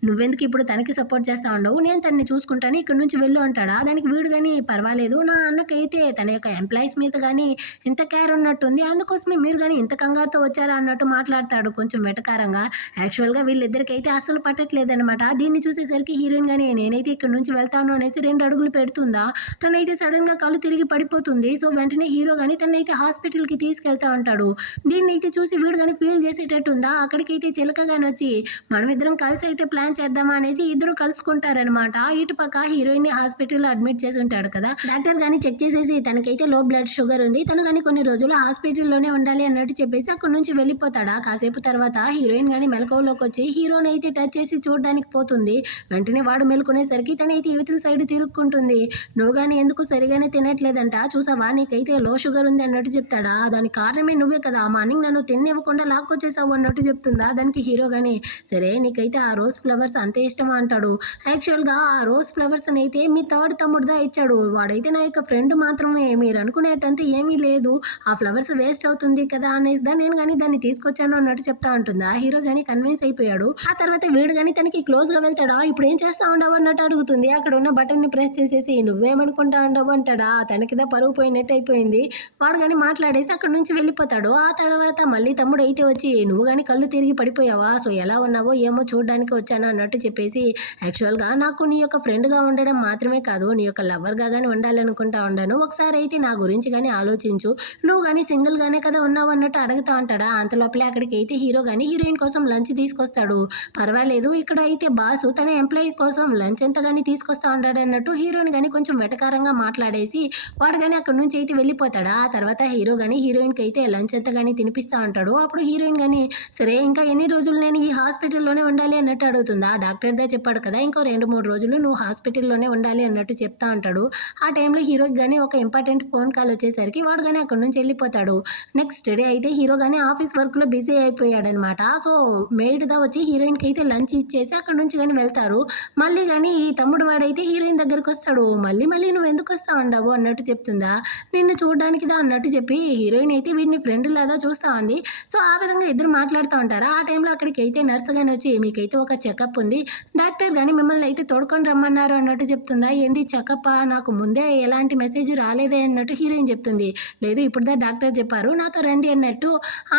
నువ్వెందుకు ఇప్పుడు తనకి సపోర్ట్ చేస్తా ఉండవు, నేను తనని చూసుకుంటాను, ఇక్కడ నుంచి వెళ్ళు అంటాడా. దానికి వీడు కానీ పర్వాలేదు, నా అన్నకైతే తన యొక్క ఎంప్లాయీస్ మీద కానీ ఇంత కేర్ ఉన్నట్టుంది, అందుకోసమే మీరు కానీ ఇంత కంగారుతో వచ్చారా అన్నట్టు మాట్లాడతాడు కొంచెం వెటకారంగా. యాక్చువల్గా వీళ్ళిద్దరికైతే అస్సలు పట్టట్లేదనమాట. దీన్ని చూసేసరికి హీరోయిన్ కానీ నేనైతే ఇక్కడ నుంచి వెళ్తాను అనేసి 2 అడుగులు పెడుతుందా. తనైతే సడన్ గా కళ్ళు తిరిగి పడిపోతుంది. సో వెంటనే హీరో కానీ తనైతే హాస్పిటల్ కి తీసుకెళ్తా ఉంటాడు. దీన్ని అయితే చూసి వీడు కానీ ఫీల్ చేసేటట్టుందా. అక్కడికైతే చిలక కానీ వచ్చి మనం ఇద్దరం కలిసి అయితే ప్లాన్ చేద్దామా అనేసి ఇద్దరు కలుసుకుంటారనమాట. ఇటు పక్క హీరోయిన్ ని హాస్పిటల్లో అడ్మిట్ చేసి ఉంటాడు కదా. డాక్టర్ గానీ చెక్ చేసేసి తనకైతే లో బ్లడ్ షుగర్ ఉంది, తను కానీ కొన్ని రోజులు హాస్పిటల్లోనే ఉండాలి అన్నట్టు చెప్పేసి అక్కడ నుంచి వెళ్ళిపోతాడా. కాసేపు తర్వాత హీరోయిన్ కానీ మెలకువలోకి వచ్చి హీరోని అయితే టచ్ చేసి చూడడానికి పోతుంది. వెంటనే వాడు మెలుకునేసరికి తనైతే యువతల సైడ్ తిరుక్కుంటుంది. నువ్వు కానీ ఎందుకు సరిగానే తినట్లేదంట, చూసావా నీకైతే లో షుగర్ ఉంది అన్నట్టు చెప్తాడా. దానికి కారణమే నువ్వే కదా, మార్నింగ్ నన్ను తినివ్వకుండా లాక్కొచ్చేసావు అన్నట్టు చెప్తుందా. దానికి హీరో కానీ సరే నీకైతే ఆ రోజ్ ఫ్లవర్స్ అంతే ఇష్టమా అంటాడు. యాక్చువల్గా ఆ రోజ్ ఫ్లవర్స్ అయితే మీ థర్డ్ తమ్ముడుదా ఇచ్చాడు, వాడైతే నా యొక్క ఫ్రెండ్ మాత్రమే, మీరు అనుకునేటంతా ఏమీ లేదు, ఆ ఫ్లవర్స్ వేస్ట్ అవుతుంది కదా అనేసి నేను కానీ దాన్ని తీసుకొచ్చాను అన్నట్టు చెప్తా ఉంటుందా. హీరో కానీ కన్విన్స్ అయిపోయాడు. ఆ తర్వాత వీడు కానీ తనకి క్లోజ్ గా వెళ్తాడా. ఇప్పుడు ఏం చేస్తా ఉండవు అన్నట్టు అడుగుతుంది. అక్కడ ఉన్న బటన్ ని ప్రెస్ చేసేసి నువ్వేమనుకుంటా ఉండవు అంటాడా. తనకిదా పరుగు పోయినట్టు అయిపోయింది. వాడు కానీ మాట్లాడేసి అక్కడ నుంచి వెళ్ళిపోతాడు. ఆ తర్వాత మళ్ళీ తమ్ముడు అయితే వచ్చి నువ్వు కానీ కళ్ళు తిరిగి పడిపోయావా, సో ఎలా ఉన్నావో ఏమో చూడడానికి వచ్చాను అన్నట్టు చెప్పేసి, యాక్చువల్గా నాకు నీ యొక్క ఫ్రెండ్గా ఉండడం మాత్రమే కాదు, నీ యొక్క లవర్గా కానీ ఉండాలనుకుంటా ఉండను, ఒకసారి అయితే నా గురించి కానీ ఆలోచించు, నువ్వు కానీ సింగిల్గానే కదా ఉన్నావు అన్నట్టు అడుగుతా ఉంటాడా. అంతలోపలే అక్కడికి అయితే హీరో కానీ హీరోయిన్ కోసం లంచ్ తీసుకొస్తాడు. పర్వాలేదు ఇక్కడ అయితే బాసు తన ఎంప్లాయీ కోసం లంచ్ ఎంత కానీ తీసుకొస్తా ఉంటాడు అన్నట్టు హీరోని కానీ కొంచెం వెటకారంగా మాట్లాడేసి వాడు కానీ అక్కడ నుంచి అయితే వెళ్ళిపోతాడా. ఆ తర్వాత హీరో కానీ హీరోయిన్కి అయితే లంచ్ ఎంత కానీ తినిపిస్తా ఉంటాడు. అప్పుడు హీరోయిన్ కానీ సరే ఇంకా ఎన్ని రోజులు నేను ఈ హాస్పిటల్లోనే ఉండాలి అన్నట్టు అడుగుతుందా. డాక్టర్ దా చెప్పాడు కదా ఇంకో 2-3 రోజులు నువ్వు హాస్పిటల్లోనే ఉండాలి అన్నట్టు చెప్తా ఉంటాడు. ఆ టైంలో హీరోకి కానీ ఒక ఇంపార్టెంట్ ఫోన్ కాల్ వచ్చేసరికి వాడు కానీ అక్కడ నుంచి వెళ్ళిపోతాడు. నెక్స్ట్ డే అయితే హీరో కానీ ఆఫీస్ వర్క్లో బిజీ అయిపోయాడనమాట. సో మెయిడ్ దా వచ్చి హీరోయిన్కి అయితే లంచ్ ఇచ్చేసి అక్కడ నుంచి కానీ వెళ్తారు. మళ్ళీ కానీ ఈ తమ్ముడు వాడైతే హీరోయిన్ దగ్గరకు వస్తాడు. మళ్ళీ నువ్వు ఎందుకు వస్తా ఉండవు అన్నట్టు చెప్తుందా. నిన్ను చూడడానికి దా అన్నట్టు చెప్పి హీరోయిన్ అయితే వీడిని ఫ్రెండ్ లాగా చూస్తా ఉంది. సో ఆ విధంగా ఇద్దరు మాట్లాడుతూ ఉంటారు. ఆ టైంలో అక్కడికి అయితే నర్స్ కానీ వచ్చి మీకైతే ఒక చెకప్ ఉంది, డాక్టర్ కానీ మిమ్మల్ని అయితే తోడుకొని రమ్మన్నారు అన్నట్టు చెప్తుందా. ఏంది చెకప్, నాకు ముందే ఎలాంటి మెసేజ్ రాలేదే అన్నట్టు హీరోయిన్ చెప్తుంది. లేదు ఇప్పుడుదా డాక్టర్ చెప్పారు నాతో రండి అన్నట్టు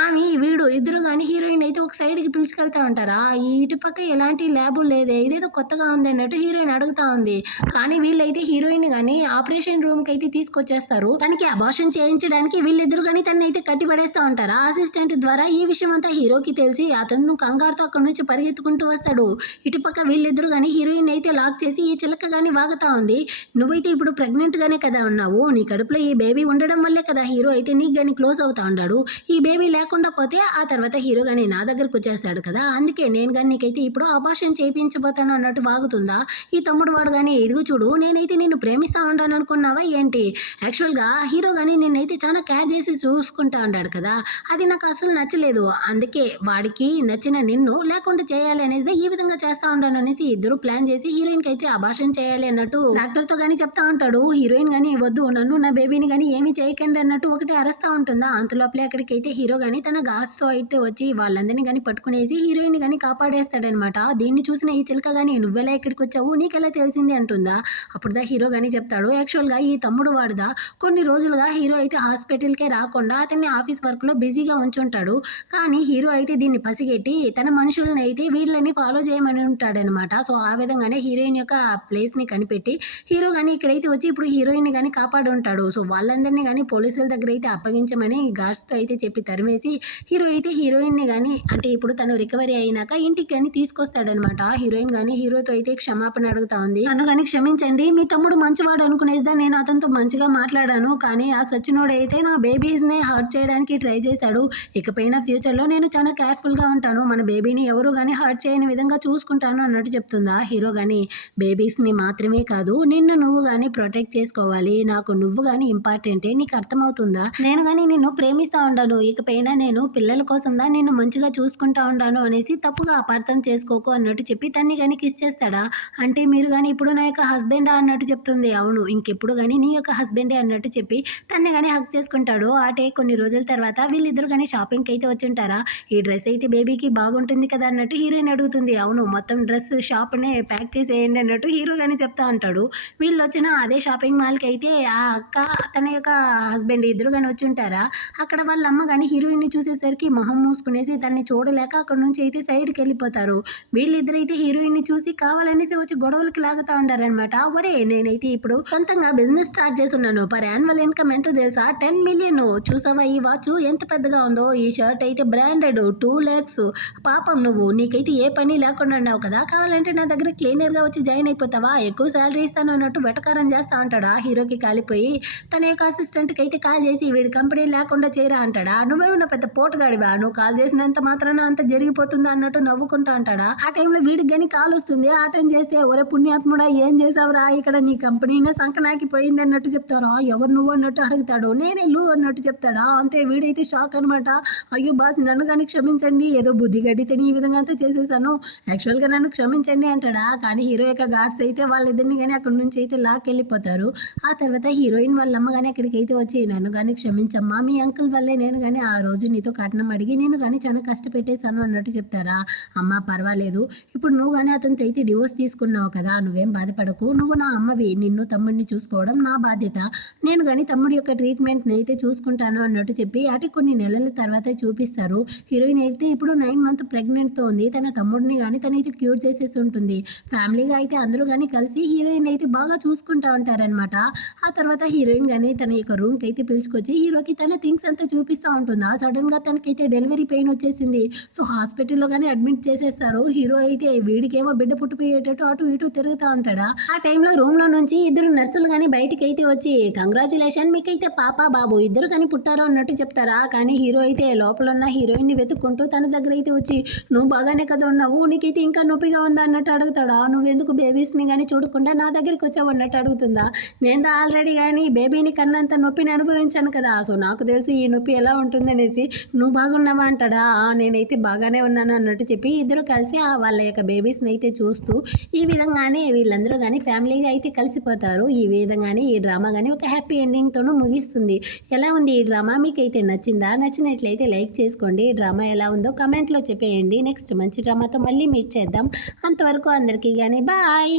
ఆమె వీడు ఇద్దరు కానీ హీరోయిన్ అయితే ఒక సైడ్కి పిలుచుకెళ్తా ఉంటారా. ఈ ఇటుపక్క ఎలాంటి ల్యాబ్ లేదే, ఇదేదో కొత్తగా ఉంది అన్నట్టు హీరోయిన్ అడుగుతా ఉంది. కానీ వీళ్ళైతే హీరోయిన్ కానీ ఆపరేషన్ రూమ్ కి అయితే తీసుకొచ్చేస్తారు. తనకి అబార్షన్ చేయించడానికి వీళ్ళిద్దరు కానీ తనని అయితే కట్టి పడేస్తా ఉంటారా. అసిస్టెంట్ ద్వారా ఈ విషయం అంతా హీరోకి తెలిసి అతను కంగారుతో అక్కడ నుంచి పరిగెత్తుకుంటూ వస్తాడు. ఇటుపక్క వీళ్ళిద్దరు కానీ హీరోయిన్ అయితే లాక్ చేసి ఈ చిలక కానీ వాగుతా ఉంది. నువ్వైతే ఇప్పుడు ప్రెగ్నెంట్ గానే కదా ఉన్నావు, నీ కడుపులో ఈ బేబీ ఉండడం వల్లే కదా హీరో అయితే నీకు కానీ క్లోజ్ అవుతా ఉన్నాడు. ఈ బేబీ లేకుండా పోతే ఆ తర్వాత హీరో కానీ నా దగ్గరకు వచ్చేస్తాడు కదా, అందుకే నేను కానీ నీకైతే ఇప్పుడు అబార్షన్ చేయించబోతాను అన్నట్టు వాగుతుందా. ఈ తమ్ముడు వాడు కానీ ఇదిగో చూడు నేనైతే నిన్ను ప్రేమిస్తా ఉంటాను అనుకున్నావా ఏంటి, యాక్చువల్గా హీరో కానీ నిన్నైతే చాలా కేర్ చేసి చూసుకుంటా ఉంటాడు కదా, అది నాకు అసలు నచ్చలేదు, అందుకే వాడికి నచ్చిన నిన్ను లేకుండా చేయాలి అనేది ఈ విధంగా చేస్తా ఉంటాను అనేసి ఇద్దరు ప్లాన్ చేసి హీరోయిన్ కి అయితే అబార్షన్ చేయాలి అన్నట్టు డాక్టర్ తో కానీ చెప్తా ఉంటాడు. హీరోయిన్ కానీ వద్దు నన్ను నా బేబీని కానీ ఏమీ చేయకండి అన్నట్టు ఒకటి అరుస్తూ ఉంటుందా. అంతలోపలే అక్కడికైతే హీరో కానీ తన గాస్తో అయితే వచ్చి వాళ్ళందరినీ కానీ పట్టుకునేసి హీరోయిన్ కానీ కాపాడేస్తాడనమాట. దీన్ని చూసిన ఈ చిలక కానీ నువ్వెలా ఇక్కడికి వచ్చావు, నీకెలా తెలిసింది అంటుందా. అప్పుడుదా హీరో కానీ చెప్తాడు, యాక్చువల్గా ఈ తమ్ముడు వాడుదా కొన్ని రోజులుగా హీరో అయితే హాస్పిటల్కే రాకుండా అతన్ని ఆఫీస్ వర్క్లో బిజీగా ఉంచుంటాడు. కానీ హీరో అయితే దీన్ని పసిగట్టి తన మనుషులను అయితే వీళ్ళని ఫాలో చేయమని ఉంటాడనమాట. సో ఆ విధంగానే హీరోయిన్ యొక్క ప్లేస్ని కనిపెట్టి హీరో కానీ ఇక్కడైతే వచ్చి ఇప్పుడు హీరోయిన్ కానీ కాపాడు ఉంటాడు. సో వాళ్ళందరినీ కానీ పోలీసుల దగ్గర అయితే అప్పగించమని గార్డ్స్తో అయితే చెప్పి తరిమేసి హీరో అయితే హీరోయిన్ని కానీ అంటే ఇప్పుడు తను రికవరీ అయినాక ఇంటికి కానీ తీసుకొస్తాడనమాట. హీరోయిన్ కానీ హీరోతో అయితే క్షమాపణ అడుగుతా ఉంది. నన్ను కానీ క్షమించండి, మీ తమ్ముడు మంచివాడు అనుకునేదా నేను అతనితో మంచిగా మాట్లాడాను, కానీ ఆ సచినోడు అయితే నా బేబీస్ని హర్ట్ చేయడానికి ట్రై చేశాడు. ఇకపైన ఫ్యూచర్లో నేను చాలా కేర్ఫుల్గా ఉంటాను, మన బేబీని ఎవరు కానీ హర్ట్ చేయని విధంగా చూసుకుంటాను అన్నట్టు చెప్తుందా. హీరో కానీ బేబీస్ని మాత్రమే కాదు నిన్ను నువ్వు కానీ ప్రొటెక్ట్ చేసుకోవాలి, నాకు నువ్వు కానీ ఇంపార్టెంటే, నీకు అర్థమవుతుందా, నేను కానీ నిన్ను ప్రేమిస్తూ ఉంటాను, ఇకపైన నేను పిల్లల కోసందా నిన్ను మంచిగా చూసుకుంటా ఉంటాను అనేసి తప్పుగా అపార్థం చేసుకోకు అన్నట్టు చెప్పి తన్ని కానీ కిస్ చేస్తాడా. అంటే మీరు కానీ ఇప్పుడు నా యొక్క హస్బెండా అన్నట్టు చెప్తుంది. అవును, ఇంకెప్పుడు కానీ నీ యొక్క హస్బెండే అన్నట్టు చెప్పి తన్ని కానీ హక్ చేసుకుంటాడు. అంటే కొన్ని రోజుల తర్వాత వీళ్ళిద్దరు కానీ షాపింగ్కి అయితే వచ్చుంటారా. ఈ డ్రెస్ అయితే బేబీకి బాగుంటుంది కదా అన్నట్టు హీరోయిన్ అడుగుతుంది. అవును, మొత్తం డ్రెస్ షాప్నే ప్యాక్ చేసేయండి అన్నట్టు హీరో కానీ చెప్తా ఉంటాడు. వీళ్ళు వచ్చిన అదే షాపింగ్ మాల్కి అయితే ఆ అక్క తన యొక్క హస్బెండ్ ఇద్దరు కానీ వచ్చి ఉంటారా. అక్కడ వాళ్ళ అమ్మ కానీ హీరోయిన్ని చూసేసరికి మొహం మూసుకునేసి తన్ని చూడలేక అక్కడ నుంచి అయితే సైడ్కి వెళ్ళిపోతారు. వీళ్ళిద్దరు అయితే హీరోయిన్ని చూసి కావాలనేసి వచ్చి గొడవలకి లాగుతూ ఉంటారనమాట. ఒరే, నేనైతే ఇప్పుడు సొంతంగా బిజినెస్ స్టార్ట్ చేస్తున్నాను, పర్ యాన్యువల్ ఇన్కమ్ ఎంతో తెలుసా, 10 మిలియన్. చూసావా ఈ వాచ్ ఎంత పెద్దగా ఉందో, ఈ షర్ట్ అయితే బ్రాండెడ్ 2 lakhs. పాపం నీకైతే ఏ పని లేకుండా ఉన్నావు కదా, కావాలంటే నా దగ్గర క్లీనర్గా వచ్చి జాయిన్ అయిపోతావా, ఎక్కువ శాలరీ ఇస్తాను అన్నట్టు వెటకారం చేస్తా ఉంటాడా. హీరోకి కాలిపోయి తన యొక్క అసిస్టెంట్కి అయితే కాల్ చేసి వీడి కంపెనీ లేకుండా చేయరా అంటాడా. నువ్వేమన్నా పెద్ద పోటుగాడివా, నువ్వు కాల్ చేసినంత మాత్రాన అంత జరిగిపోతుందా అన్నట్టు నవ్వుకుంటా అంటాడా. ఆ టైంలో వీడికి కానీ కాల్ వస్తుంది. ఆ టైం చేస్తే ఒరే పుణ్యాత్ముడా ఏం చేసావురా, ఇక్కడ నీ కంపెనీనే సంకనాకి పోయింది అన్నట్టు చెప్తారా. ఎవరు నువ్వు అన్నట్టు అడుగుతాడు. నేనే లు అన్నట్టు చెప్తాడా. అంతే వీడైతే షాక్ అనమాట. అయ్యో బాస్, నన్ను కానీ క్షమించండి, ఏదో బుద్ధి గడ్డితేని ఈ విధంగా అంతా చేసేసాను, యాక్చువల్గా నన్ను క్షమించండి అంటాడా. కానీ హీరో యొక్క గార్డ్స్ అయితే వాళ్ళిద్దరిని కానీ అక్కడి నుంచి అయితే లాక్కెళ్ళిపోతారు. ఆ తర్వాత హీరోయిన్ వాళ్ళ అమ్మ కానీ అక్కడికి అయితే వచ్చి నన్ను కానీ క్షమించమ్మా, మీ అంకుల్ వల్లే నేను కానీ ఆ రోజు నీతో కట్నం అడిగి నేను కానీ చాలా కష్టపెట్టేశాను అన్నట్టు చెప్తారా. అమ్మ పర్వాలేదు, ఇప్పుడు నువ్వు కానీ అతనితో అయితే డివోర్స్ తీసుకున్నావు కదా, నువ్వేం బాధపడకు, నువ్వు నా అమ్మవి, నిన్ను తమ్ముడిని చూసుకోవడం నా బాధ్యత, నేను కానీ తమ్ముడి యొక్క ట్రీట్మెంట్ని అయితే చూసుకుంటాను అన్నట్టు చెప్పి అటు కొన్ని నెలల తర్వాత చూపిస్తారు. హీరోయిన్ అయితే ఇప్పుడు 9 months ప్రెగ్నెంట్తో ఉంది. తన తమ్ముడిని కానీ తనైతే క్యూర్ చేసేసి ఉంటుంది. ఫ్యామిలీగా అయితే అందరూ కానీ కలిసి హీరోయిన్ అయితే బాగా చూసుకుంటా ఉంటారనమాట. ఆ తర్వాత హీరోయిన్ కానీ తన యొక్క రూమ్కి అయితే పిలుచుకొచ్చి హీరోకి తన థింగ్స్ అంతా చూపిస్తూ ఉంటుందా. సడన్గా తనకైతే డెలివరీ పెయిన్ వచ్చేసింది. సో హాస్పిటల్లో కానీ అడ్మిట్ చేసేస్తారు. హీరో అయితే వీడికేమో బిడ్డ పుట్టిపోయేటట్టు అటు ఇటు తిరుగుతూ ఉంటాడా. ఆ టైంలో రూమ్లో నుంచి ఇద్దరు నర్సులు కానీ బయటికి అయితే వచ్చి కంగ్రాచులేషన్, మీకైతే పాప బాబు ఇద్దరు కానీ పుట్టారు అన్నట్టు చెప్తారా. కానీ హీరో అయితే లోపల ఉన్న హీరోయిన్ని వెతుక్కుంటూ తన దగ్గర అయితే వచ్చి నువ్వు బాగానే కదా ఉన్నావు, నీకైతే ఇంకా నొప్పిగా ఉందా అన్నట్టు అడుగుతాడా. నువ్వెందుకు బేబీస్ని కానీ చూడకుండా నా దగ్గరికి వచ్చావు అన్నట్టు అడుగుతుందా. నేను ఆల్రెడీ కానీ బేబీని కన్నంత నొప్పిని అనుభవించాను కదా, సో నాకు తెలుసు ఈ నొప్పి ఎలా ఉంటుందనేసి. నువ్వు బాగున్నావా అంటాడా. నేనైతే బాగానే ఉన్నాను అన్నట్టు చెప్పి ఇద్దరు కలిసి వాళ్ళ యొక్క బేబీస్ని అయితే చూస్తూ ఈ విధంగానే వీళ్ళందరూ కానీ ఫ్యామిలీగా అయితే కలిసిపోతారు. ఈ విధంగానే ఈ డ్రామా కానీ ఒక హ్యాపీ ఎండింగ్తోనూ ముగిస్తుంది. ఎలా ఉంది ఈ డ్రామా, మీకైతే నచ్చిందా? నచ్చినట్లయితే లైక్ చేసుకోండి. ఈ డ్రామా ఎలా ఉందో కమెంట్లో చెప్పేయండి. నెక్స్ట్ మంచి డ్రామాతో మళ్ళీ మీట్ చేద్దాం. అంతవరకు అందరికీ కానీ బాయ్.